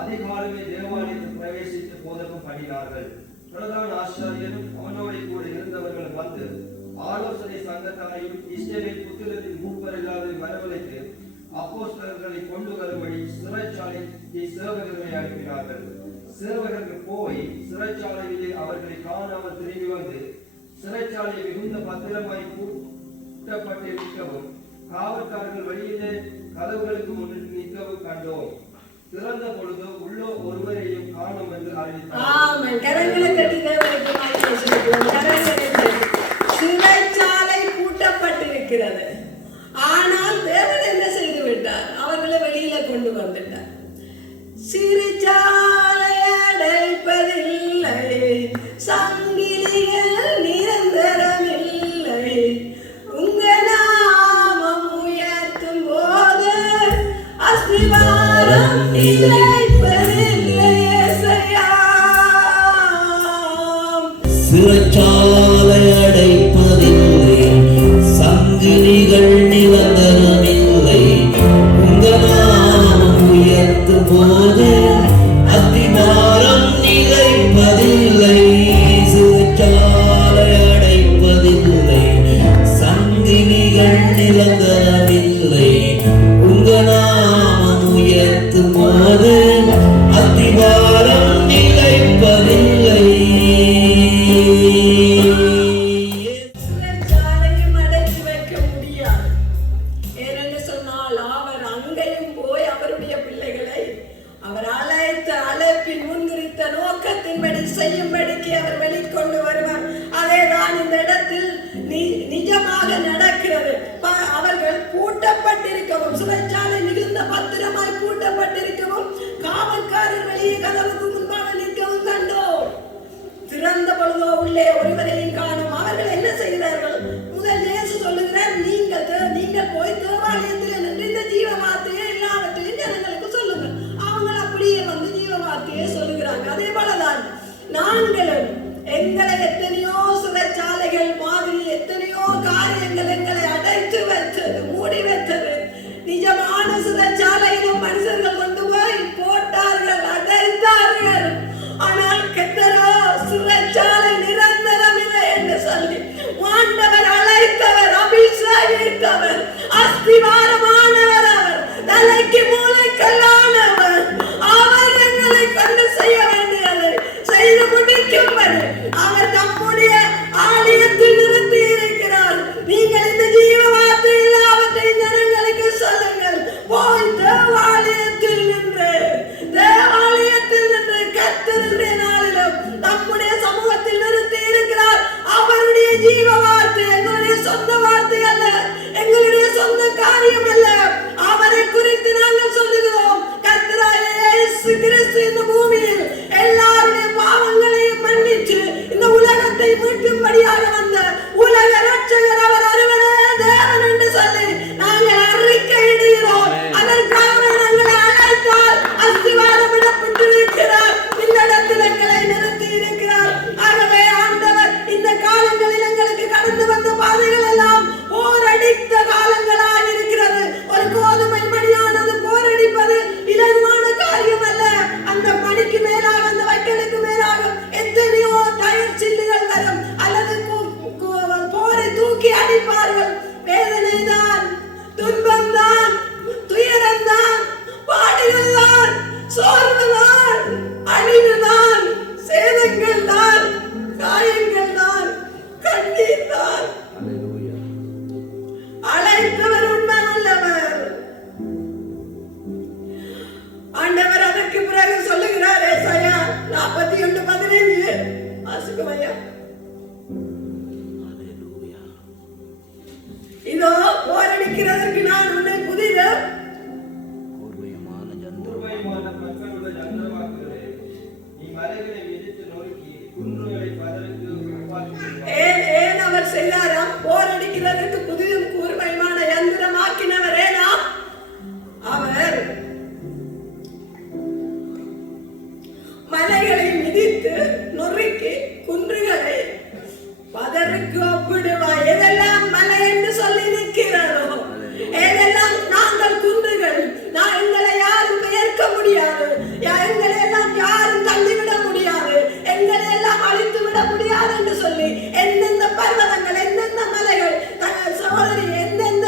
அதிகாலமே தேவாலயத்தில் பிரவேசித்து போதகம் பண்ணினார்கள். பிரதான ஆசாரியனும் அவனோட கூட இருந்தவர்கள் வந்து ஆலோசனை சங்கத்தாரையும் இஸ்ரவேல் புத்திரரின் மூப்பர் எல்லாரையும் வரவழைத்து அப்போஸ்தலர்களை கொண்டு வரும்படி சிறைச்சாலைக்கு சேவகர்களை அனுப்பினார்கள். சேவகர்கள் போய் சிறைச்சாலையிலே அவர்களை காணாமல் திரும்பி வந்து சிறைச்சாலையை மிகுந்த பத்திரமாய் பூட்டப்பட்டிருக்கவும் காவல்காரர்கள் வெளியிலே கதவுகளுக்கு முன்னில் நிற்கவும் கண்டோம். திறந்த பொழுது உள்ளோ ஒருவரையும் காணோம் என்று சிறைச்சாலை பூட்டப்பட்டிருக்கிறது. ஆனால் தேவன் என்ன செய்து விட்டார்? அவர்களை வெளியில கொண்டு வந்துட்டார். சிறைச்சாலை அடைப்பதில்லை, சங்கிலிகள் நிரந்தரமில்லை, உங்க நாமம் உயர்த்தும் போது அஸ்திவாரம் நிலைப்பதில்லை. சிறைச்சாலை அடைப்பதில்லை, சங்கிலிகள் நிரந்தரமில்லை, உங்க நாமம் உயர்த்தும் போது அத்திவாரம் நிலைப்பதில்லை. சிறைச்சாலை அடைப்பதில்லை, சங்கிலிகள் நிரந்தரமில்லை, உங்க நாமம் உயர்த்தும் போது அத்திவாரம் நிலைப்பதில்லை. சிறைச்சாலையும் அடைத்து வைக்க முடியாது. ஏனென்று சொன்னால் அவர் அங்கேயும் போய் அவருடைய பிள்ளைகளை அவர் அழைத்த அழைப்பின் முன்குறித்த நோக்கத்தின்படி செய்யும்படிக்கு அவர் வெளிக்கொண்டு வருவார். அதேதான் இந்த இடத்தில் நிஜமாக நடக்கிறது. அவர்கள் பூட்டப்பட்டிருக்கவும், சிறைச்சாலை மிகுந்த பத்திரமாய் பூட்டப்பட்டிருக்கவும், காவல்காரர் வெளியே கதவுக்கு முன்பாக நிற்கவும் கண்டோம். திறந்த பொழுதோ உள்ளே ஒருவரையும் காணும். அவர்கள் என்ன செய்கிறார்கள்? முதல் இயேசு சொல்லுகிறார், நீங்கள் போய் தேவாலயத்தில் நின்று இந்த ஜீவ வார்த்தையை எல்லாவற்றையும் ஜனங்களுக்கு சொல்லுங்கள். அவங்க அப்படியே வந்து ஜீவ வார்த்தையை சொல்லுகிறாங்க. அதே போலதான் நாங்களும் எங்களை எத்தனையோ சிறைச்சாலைகள் மாதிரி எத்தனையோ காரியங்கள் எங்களை அடைத்து வைத்தது, மூடி வைத்தது. நிஜமான சிறைச்சாலையிலும் மனுஷர்கள் கொண்டு போய் போட்டார்கள், அடைத்தார்கள். ஆனால் கர்த்தரோ சிறைச்சாலை நிரந்தரமில்லை என்று சொல்லி ஆண்டவர் அழைத்தவர், அபிஷேகித்தவர், அஸ்தி மூளைக்கு மூளைக்கல்லானவர். அவர் எங்களை கொண்டு செய்ய வேண்டியதை செய்து முடிக்கும்படி அவர் தம்முடைய ஆலயத்தில் நிறுத்தி இருக்கிறார். நீங்கள் இந்த ஜீவ வார்த்தை எல்லாவற்றையும் ஜனங்களுக்கு சொல்லுங்கள். போய் தேவாலயத்தில் நின்று கர்த்தருடைய நாளிலும் நம்முடைய சமூகத்தில் நிறுத்தி இருக்கிறார். அவருடைய ஜீவ வார்த்தை எங்களுடைய சொந்த வார்த்தை அல்ல, எங்களுடைய சொந்த காரியம் அல்ல. அவரை குறித்து நாங்கள் சொல்லுகிறோம். கர்த்தராகிய இயேசு கிறிஸ்து இந்த பூமியில் எல்லாருடைய பாவங்களையும் மன்னித்து இந்த உலகத்தை மீட்கும்படியாக வந்த உலக ரட்சகர் அவர் ஒருவரே தேவன் என்று சொல்லி நாங்கள் அறிக்கையிடுகிறோம். அதற்காகவே நாங்கள் அழைத்தால் அஸ்திவாரமிடப்பட்டிருக்கிறார். இந்த இடத்தில் எங்களை நிறுத்தி இருக்கிறார். ஆகவே ஆண்டவர் இந்த காலங்களில் எங்களுக்கு கடந்து வந்த பாதைகள் எல்லாம் போரடித்த காலங்களாக இருக்கிறது. ஒரு கோதுமை மணியானது போரடிப்பது இலகுவான காரியம் அல்ல. அந்த மணிக்கு மேலாக, அந்த வைக்கலுக்கு மேலாக எத்தனையோ டயர் சில்லுகள் வரும், அல்லது போரை தூக்கி அடிப்பார்கள். வேதனை தான், துன்பம் தான், துயரம் தான், பாடுகள் தான், சோர்வு தான், அழிவு தான், சேதங்கள் தான், காயங்கள் தான், கண்ணீர் தான். அழைத்தவர் உண்மை உள்ளவர். ஆண்டவர் அதற்கு பிறகு சொல்லுகிறார். ஏசாயா 41:15 வாசிக்குமையா. இதோ போரடிக்கிறதற்கு நான் உன்னை புதித கூர்மையான பற்களுள்ள சந்திரவாக்குகளே, நீ மலைகளை மிதித்து நொறுக்கி குன்றுகளை பதருக்கு உருவாக்குகிறாய். ஏன் அவர் செய்தாராம்? போரடிக்கிறதற்கு புதிதும் கூர்மையான யந்திரமாக்கினவர். ஏனா அவர் மலைகளை மிதித்து நொறுக்கி குன்றுகளை பதருக்கு ஒப்பிடுவாய். எதெல்லாம் மலை என்று சொல்லி நிற்கிறதோ, எதெல்லாம் நாங்கள் குன்றுகள், எங்களை யாரும் பெயர்க்க முடியாது, எங்களை எல்லாம் யாரும் தள்ளிவிட முடியாது, எங்களை எல்லாம் அழித்து விட முடியாது என்று சொல்லி எந்தெந்த பர்வதங்கள், எந்தெந்த மலைகள், சகோதரி, எந்தெந்த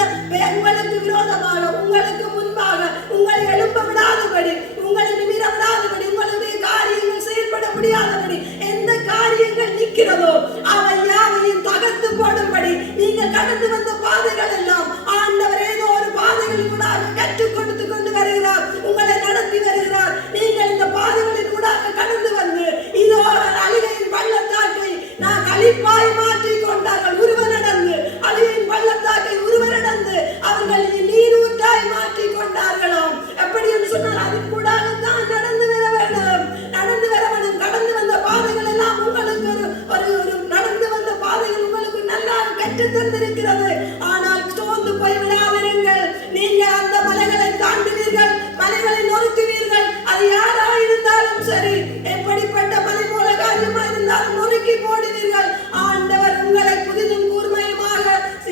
உங்களுக்கு விரோதமாக, உங்களுக்கு முன்பாக உங்களை எழுப்ப விடாதபடி, உங்களை நிமிர விடாதபடி, உங்களுடைய காரியங்கள் செயல்பட முடியாதபடி எந்த காரியங்கள் நிற்கிறதோ அவை யாவையும் தகர்த்து போடும்படி நீங்கள் கடந்து வந்த பாதைகள் எல்லாம் ஆண்டவர் ஏதோ ஒரு பாதைகளின் ஊடாக கற்றுக் கொடுத்து கொண்டு வருகிறார், உங்களை நடத்தி வருகிறார். நீங்கள் இந்த பாதைகளின் ஊடாக கடந்து வந்து இதோ அழுகையின் பள்ளத்தாக்கை நான் களிப்பாய் மாற்றி கொண்டார்கள். உருவனடந்து அழுகையின் பள்ளத்தாக்கை உருவனடந்து அவர்கள் நீரூற்றாய் மாற்றி கொண்டார்களாம். எப்படி என்று சொன்னால் அதன் கூடாக தான் நடந்து வர வேண்டும், நடந்து வர வேண்டும். கடந்து வந்த பாதைகள் எல்லாம் உங்களுக்கு ஒரு நடந்து வந்த பாதைகள் உங்களுக்கு நல்லா கற்று தந்திருக்கிறது. ஆனால் சோர்ந்து போய் விடாதிருங்கள். நீங்கள் அந்த மலைகளை தாண்டுவீர்கள், மலைகளை நொறுக்குவீர்கள். அது யாராயிருந்தாலும் சரி, எப்படிப்பட்ட மலை போல காரியமா இருந்தாலும் நொறுக்கி போடுவீர்கள். ஆண்டவர் உங்களை புதிதும் கூர்மையுமாக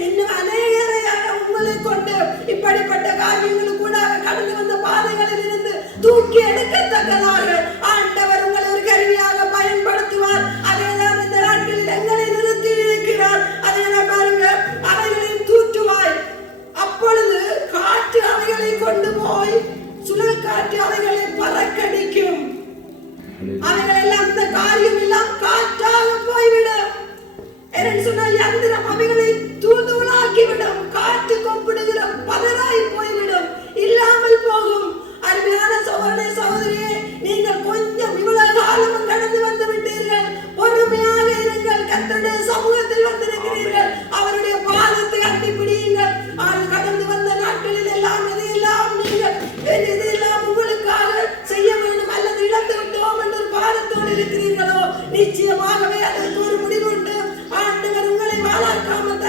இன்னும் அநேகரையாக உங்களை கொண்டு இப்படிப்பட்ட காரியங்கள் கூட கடந்து வந்த பாதைகளில் இருந்து தூக்கி எடுக்கத்தக்கதாக ஆண்டவர் உங்களை ஒரு கருவியாக பயன்படுத்துவார். அதேதான் இந்த நாட்களில் எங்களை நிறுத்தி இருக்கிறார். அதை பாருங்க, அவைகளின் தூற்றுவாய். அப்பொழுது காற்று அவைகளை கொண்டு போய் சுழல் காற்று அவைகளை பறக்கடிக்கும். அவைகள் எல்லாம் இந்த காரியம் எல்லாம் காற்றாக போய்விடும். என்று சொன்னால் யந்திரம் அவைகளை தூளாக்கிவிடும். காற்று கொப்பிடுகிறோம், பதறாய் போய்விடும், இல்லாமல் போகும். அருமையான சகோதரனே, சகோதரியே, நீங்கள் கொஞ்சம் இவ்வளவு காலமும் கடந்து வந்து விட்டீர்கள். பொறுமையாக இருங்கள். கர்த்தருடைய சமூகத்தில் வந்திருக்கிறீர்கள். அவருடைய பாதத்தை அண்டிப்பிடியுங்கள். கடந்து வந்த நாட்களில் எல்லாம் எதையெல்லாம் நீங்கள் எதையெல்லாம் உங்களுக்காக செய்ய வேண்டும் அல்லது இழந்து விட்டோம் என்று பாதத்தோடு இருக்கிறீர்களோ, நிச்சயமாகவே அதற்கு ஒரு முடிவு உண்டு. ஆண்டவர் உங்களை வாழாக்காமல்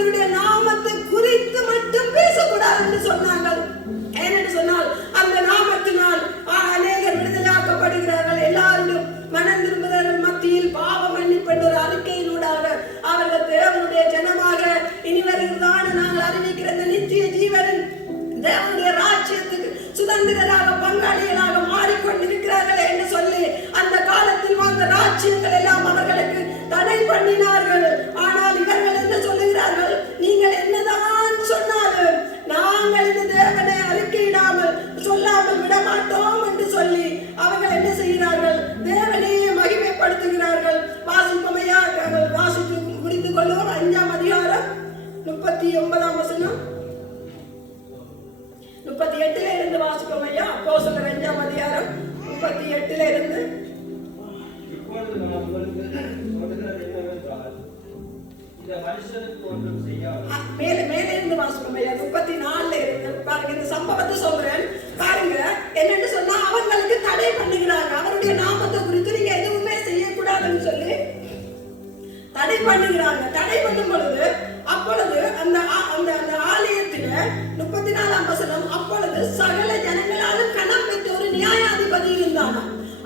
ஆண்டவருடைய நாமத்தை குறித்து மட்டும் பேசக்கூடாது என்று சொன்னார்கள். ஏனென்று சொன்னால் அந்த நாமத்தினால் அநேகர் விடுதலையாக்கப்படுகிறார்கள். எல்லாரும் மனம் திரும்புதல் மத்தியில் பாவ மன்னிப்பு என்ற ஒரு அறிக்கையினூடாக அவர்கள் தேவனுடைய ஜனமாக இனி வருகிறதான நாங்கள் அறிவிக்கிற இந்த நித்திய ஜீவனின் தேவனுடைய ராஜ்யத்துக்கு சுதந்திரராக பங்காளிகளாக மாறிக்கொண்டிருக்கிறார்கள் என்று சொல்லி அந்த காலத்தில் வந்த ராஜ்யங்கள் எல்லாம் அவர்களுக்கு தடை பண்ணினார்கள். ஆனால் இவர்கள் என்ன சொல்லுகிறார்கள்? நீங்கள் என்னதான் சொன்னாலும் நாங்கள் இந்த தேவனை அறிக்கையிடாமல் சொல்லாமல் விடமாட்டோம் என்று சொல்லி அவர்கள் என்ன செய்கிறார்கள்? தேவனையே மகிமைப்படுத்துகிறார்கள். வாசிப்பமையா வாசித்து முடித்துக் கொள்வோம். 5ஆம் அதிகாரம் 39ஆம் வசனம் 38 இருந்து வாசிப்பமையா. அப்போஸ்தலர் 5ஆம் அதிகாரம் 38 இருந்து. இப்பொழுது நான் உங்களுக்கு சொல்லுகிறது என்னவென்றால், இந்த மனுஷனுக்கு ஒன்றும் செய்யாமல் மேலே இருந்து வாசிப்பமையா. 34 இருந்து பாருங்க. இந்த சம்பவத்தை சொல்றேன் பாருங்க. என்னன்னு சொன்னா அவங்களுக்கு தடை பண்ணுகிறாங்க. அவருடைய நாமத்தை குறித்து நீங்க எதுவுமே செய்யக்கூடாதுன்னு சொல்லி தடை பண்ணுகிறாங்க. தடை பண்ணும் பொழுது அப்பொழுது அந்த ஆலயத்தில 34ஆம் வசனம், அப்பொழுது சகல ஜனங்களாலும் கனம் பெற்ற ஒரு நியாயாதிபதி இருந்தானா.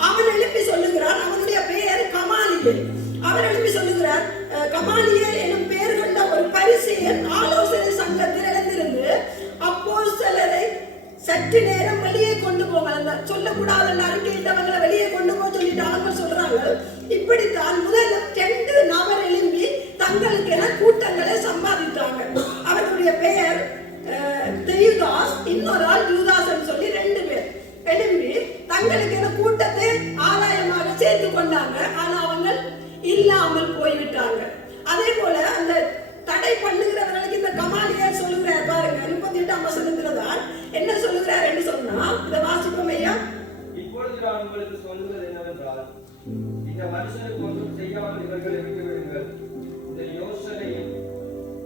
அவன் எழுப்பி சொல்லுகிறான். அவனுடைய பெயர் கமாலியேல். அவர் எழுப்பி சொல்லுகிறார், கமாலியேல் எனும் பெயர் கொண்ட ஒரு பரிசேயன் ஆலோசனை சங்கத்தில் எழுந்திருந்து அப்போஸ்தலரை சற்று நேரம் வெளியே கொண்டு போங்க. அந்த சொல்லக்கூடாது அறிக்கையிட்டவங்களை வெளியே கொண்டு போக சொல்லிட்டு அவங்க சொல்றாங்க. இப்படித்தான் முதலும் 2 நபர் எழும்பி தங்களுக்கு என கூட்டங்களை சம்பாதித்தாங்க. அவர்களுடைய பெயர் தெயுதாஸ், இன்னொரு ஆள் யூதாஸ் சொல்லி 2 பேர் எழும்பி தங்களுக்கு என கூட்டத்தை ஆதாயமாக சேர்த்து கொண்டாங்க. ஆனா அவங்க இல்லாமல் போய்விட்டாங்க. அதே போல அந்த தடை பண்ணுகிறவர்களுக்கு இந்த கமாலியேல் சொல்லுகிறார் பாருங்க. 38ஆம் வசனத்தில்தான் என்ன சொல்லுகிறார் என்று சொன்னா இந்த வாசிப்போம் ஐயா. இப்பொழுது நான் உங்களுக்கு சொல்லுவது என்னவென்றால், இந்த மனுஷனுக்கு ஒன்றும் செய்யாமல் இவர்களை விட்டுவிடுங்கள். இந்த யோசனையும்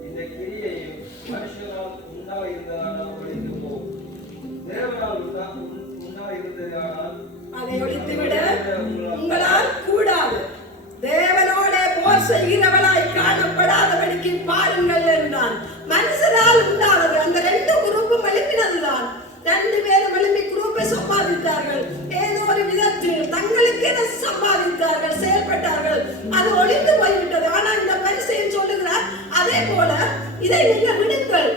இந்த கிரியையும் மனுஷனால் உண்டாயிருந்ததானால் ஒழிந்து போகும். தேவனால் உண்டாயிருந்ததானால் அதை ஒழித்துவிட உங்களால் கூடாது. தேவனோட போர் செய்கிறவளாய் காணப்படாதபடிக்கு பாருங்கள் என்றான். மனுஷனால் உண்டானது அந்த 2 குரூப்பும் எழுப்பினதுதான். 2 பேரும் எழுப்பி குரூப்பை சம்பாதித்தார்கள். ஏதோ ஒரு விதத்தில் தங்களுக்கு சம்பாதித்தார்கள், செயல்பட்டார்கள். அது ஒழிந்து போய்விட்டது. ஆனா இந்த பரிசேயன் சொல்லுகிறார், அதே போல இதை நீங்க விடுங்கள்.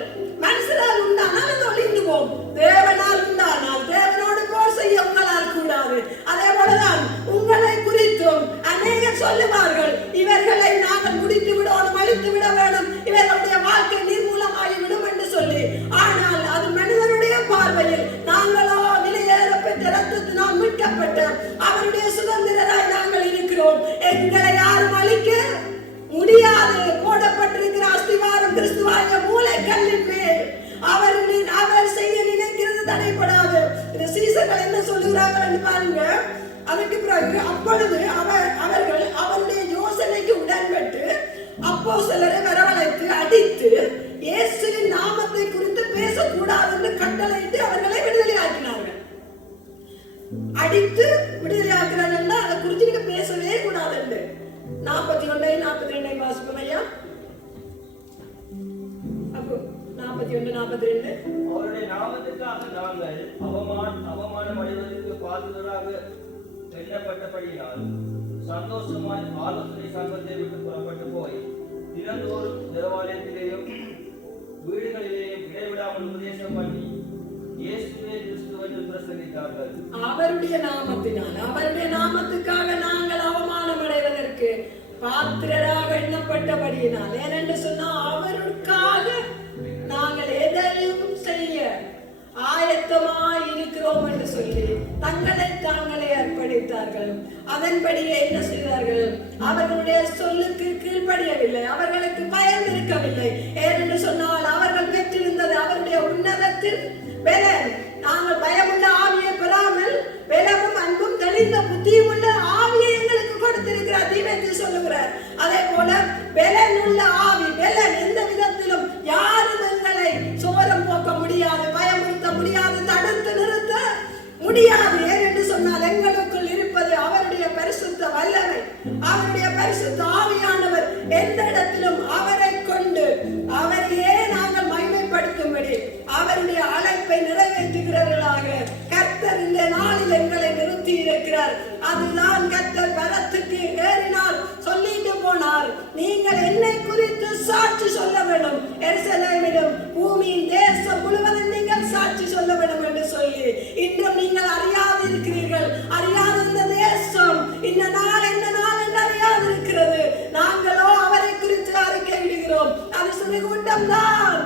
மனுஷனால் உண்டானால் அது ஒழிந்து போகும். தேவனால் உண்டானால் தேவனோடு போர் செய்ய உங்களால் கூடாது. அதே போலதான் உங்களை குறித்தும் அநேகர் சொல்லுவார்கள், இவர்களை நாங்கள் முடித்து விடணும், அழித்து விட வேண்டும், இவர்களுடைய வாழ்க்கை நிர்மூலமாகிவிடும் என்று சொல்லி. ஆனால் அது மனிதனுடைய பார்வையில் நாங்களோ விலையேற பெற்ற ரத்தத்தினால் மீட்கப்பட்ட அவருடைய சுதந்திரராய் நாங்கள் இருக்கிறோம். எங்களை யாரும் அழிக்க முடியாது. போடப்பட்டிருக்கிற அஸ்திவாரம் கிறிஸ்துவாய மூலைக்கல்லின் மேல் அவர் செய்ய நினைக்கிறது தடைப்படாது. இந்த சீசர்கள் என்ன சொல்லுகிறார்கள் என்று பாருங்க. அதற்கு பிறகு அப்பொழுது அவர்கள் அவருடைய யோசனைக்கு உடன்பட்டு அப்போஸ்தலரை வரவழைத்து அடித்து இயேசுவின் நாமத்தை குறித்து பேசக்கூடாது என்று கட்டளையிட்டு அவர்களை விடுதலையாக்கினார்கள். அடித்து விடுதலையாக்கிறார்கள். அதை குறித்து நீங்க பேசவே கூடாது என்று 41 42 வாசிப்போம் ஐயா. அப்போ 41 42 அவருடைய நாமத்துக்காக நாங்கள் அவமானம் அடைவதற்கு பாதுகாராக எண்ணப்பட்டபடியால் சந்தோஷமாய் ஆலோசனை சங்கத்தை விட்டு புறப்பட்டு போய் தினந்தோறும் தேவாலயத்திலேயும் வீடுகளிலேயும் இடைவிடாமல் உபதேசம் பண்ணி இயேசுவே கிறிஸ்து என்று பிரசங்கித்தார்கள். அவருடைய நாமத்தினால் அவருடைய நாமத்துக்காக நாங்கள் அவமானம் அடைவதற்கு பாத்திரராக எண்ணப்பட்டபடியினால், ஏனென்று சொன்னா அவருக்காக நாங்கள் எதையும் செய்ய ஆயத்தமாய் இருக்கிறோம் என்று சொல்லி தங்களை தாங்களே அர்ப்பணித்தார்கள். அதன்படியே என்ன செய்தார்கள்? அவர்களுடைய சொல்லுக்கு கீழ்ப்படியவில்லை. அவர்களுக்கு பயம் இருக்கவில்லை. ஏனென்று சொன்னால் அவர்கள் பெற்றிருந்தது அவருடைய உன்னதத்தின் பலன். நாங்கள் பயமுள்ள ஆவியை பெறாமல் பலமும் அன்பும் தெளிந்த புத்தியும் உள்ள ஆவியை எங்களுக்கு கொடுத்திருக்கிறார் தீமைக்கு சொல்லுகிறார். அதே போல பலன் உள்ள ஆவி, பலன் எந்த விதத்திலும் யாரும் எங்களை சோரம் போக்க முடியாது, பயமுறுத்த முடியாது, தடுத்து நிறுத்த முடியாது. ஏனென்று சொன்னால் எங்களுக்குள் இருப்பது அவருடைய பரிசுத்த வல்லமை, அவருடைய பரிசுத்த ஆவியானவர். எந்த இடத்திலும் அவரை கொண்டு சுற்றிலும் பூமியின் தேசம் முழுவதும் நீங்கள் சாட்சி சொல்ல வேண்டும் என்று சொல்லி இன்றும் நீங்கள் அறியாது இருக்கிறீர்கள். அறியாத இந்த தேசம் இந்த நாள் என்ன நாள் என்று அறியாது இருக்கிறது. நாங்களோ அவரை குறித்து அறிக்கை விடுகிறோம். அது சிறுகூட்டம் தான்.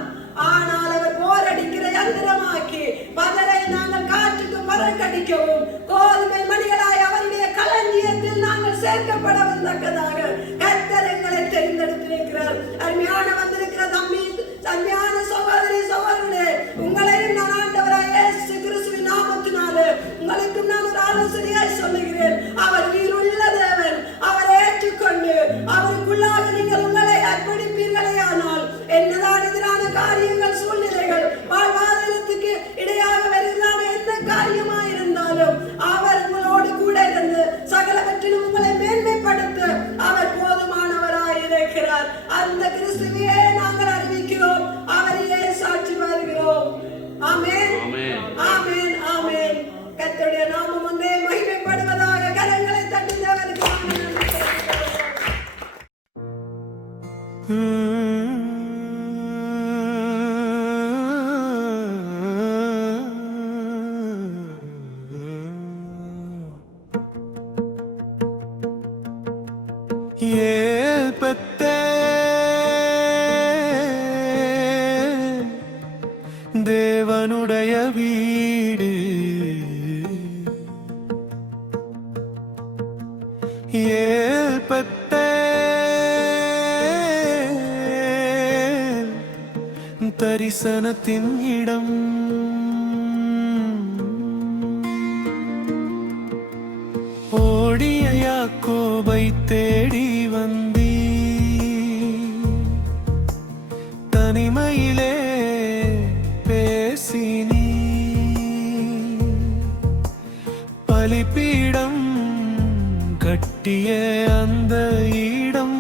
ஆனால் அவர் போரடிக்கிற யந்திரமாக்கி பதரை நாங்கள் காற்றுக்கு பறக்கடிக்கவும் கோதுமை மணிகளாய் அவருடைய களஞ்சியத்தில் நாங்கள் சேர்க்கப்பட வந்ததாக கர்த்தர் எங்களை தெரிந்தெடுத்திருக்கிறார். அருமையான வந்திருக்கிற தம்பி, அருமையான சகோதரி, சகோதரனே, உங்களையும் நான் ஆண்டவராய் இயேசு கிறிஸ்துவின் நாமத்தினாலே உங்களுக்கும் நான் ஒரு ஆலோசனையாய் சொல்லுகிறேன். அவர் உயிருள்ள தேவன். அவரை ஏற்றுக்கொண்டு அவருக்குள்ளாக நீங்கள் உங்களை அர்ப்பணிப்பீர்களேயானால் என்னதான் எதிரான காரியங்கள், சூழ்நிலைகள், வாழ்வாதாரத்துக்கு இடையாக வருகிறான எந்த காரியமாயிருந்தாலும் அவர் உங்களோடு கூட இருந்து சகலவற்றிலும் உங்களை மேன்மைப்படுத்த அவர் போதுமானவராயிருக்கிறார். அந்த கிறிஸ்துவையே நாங்கள் அறிவிக்கிறோம். அவரையே சாட்சி வருகிறோம். ஆமென், ஆமென், ஆமென். கர்த்தருடைய நாமம் ஒன்றே மகிமைப்படுவதாக. கரங்களை தட்டி தேவனுக்கு நன்றி செலுத்துகிறோம். தேவனுடைய வீடு தரிசனத்தின் இடம். ஓடிய யாக்கோபை தேடி வந்தீ, தனிமையிலே பேசினீ, பலிபீடம் கட்டிய அந்த இடம்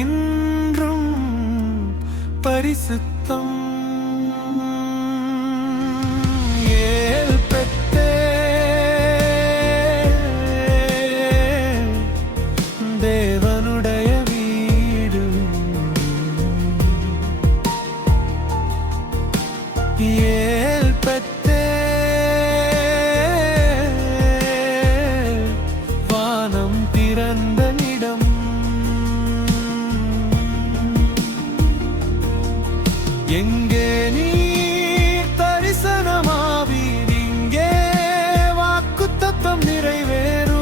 இன்றும் பரிசுத்தம். தேவனுடைய வீடு வானம் திறந்த இடம். எங்கே நீ தரிசனமாவீர், இங்கே வாக்குத்தத்தம் நிறைவேறும்.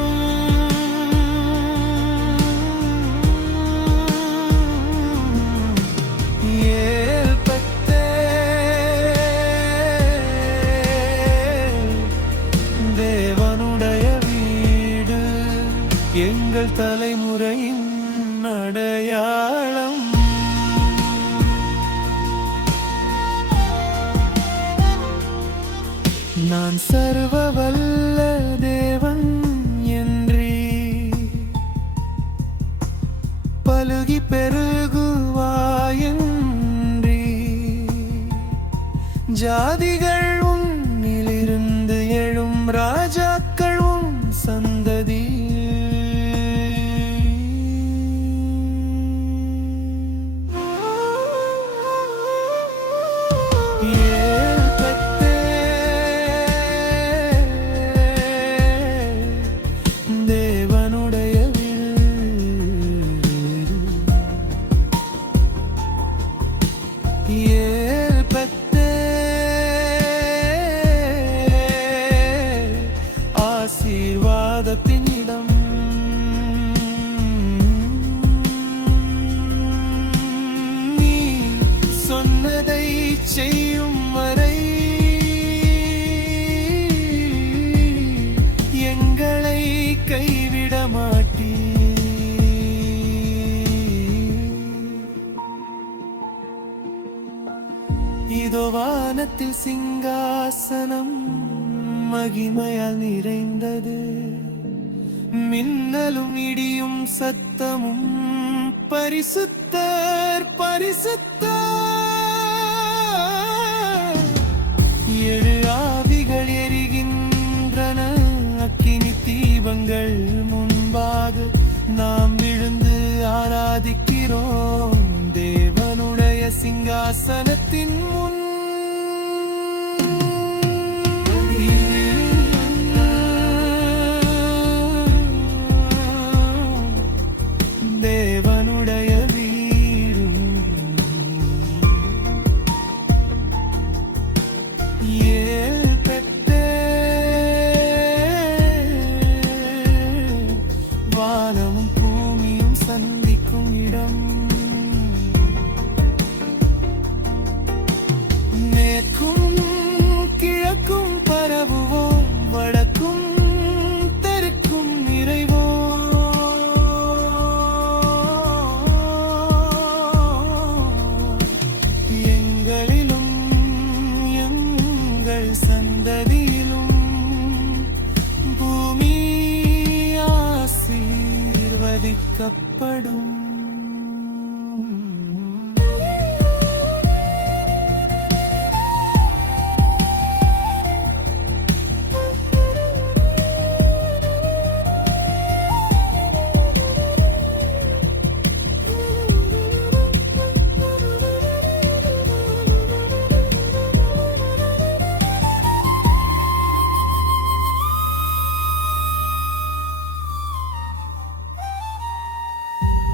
தேவனுடைய வீடு எங்கள் தலைமுறையின் அடையாளம். நான் சர்வ வல்ல தேவன் என்றீ, பலுகி பெருகுவாயன்றி, ஜாதிகள் உன்னிலிருந்து எழும், ராஜாக்கள் உன் சந்ததி. தேவனுடைய ஆசீர்வாதத்தின் இடம். நீ சொன்னதை செய்யும் வரை எங்களை கைவிட மாட்டீ. இதோ வானத்தில் சிங்காசனம் மகிமையால் நிறைந்தது, மின்னலும் இடியும் சத்தமும் பரிசுத்தர் பரிசுத்தர். ஏழு ஆவிகள் எரிகின்றன, அக்கினி தீபங்கள் முன்பாக நாம் விழுந்து ஆராதிக்கிறோம். தேவனுடைய சிங்காசனத்தின் முன் தேவனுடைய வீடும் ஏல் பெற்றே வானமும் பூமியும் சந்திக்கும் இடம் மேற்கும் கிழக்கும் பரவுவோம் வடக்கும் தெற்கும் நிறைவோ எங்களிலும் எங்கள் சந்ததியிலும் பூமி ஆசீர்வதிக்கப்படும்.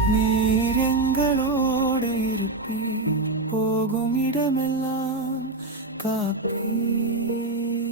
நீர் எங்களோடு இருப்பீர், போகும் இடமெல்லாம் காப்பீர்.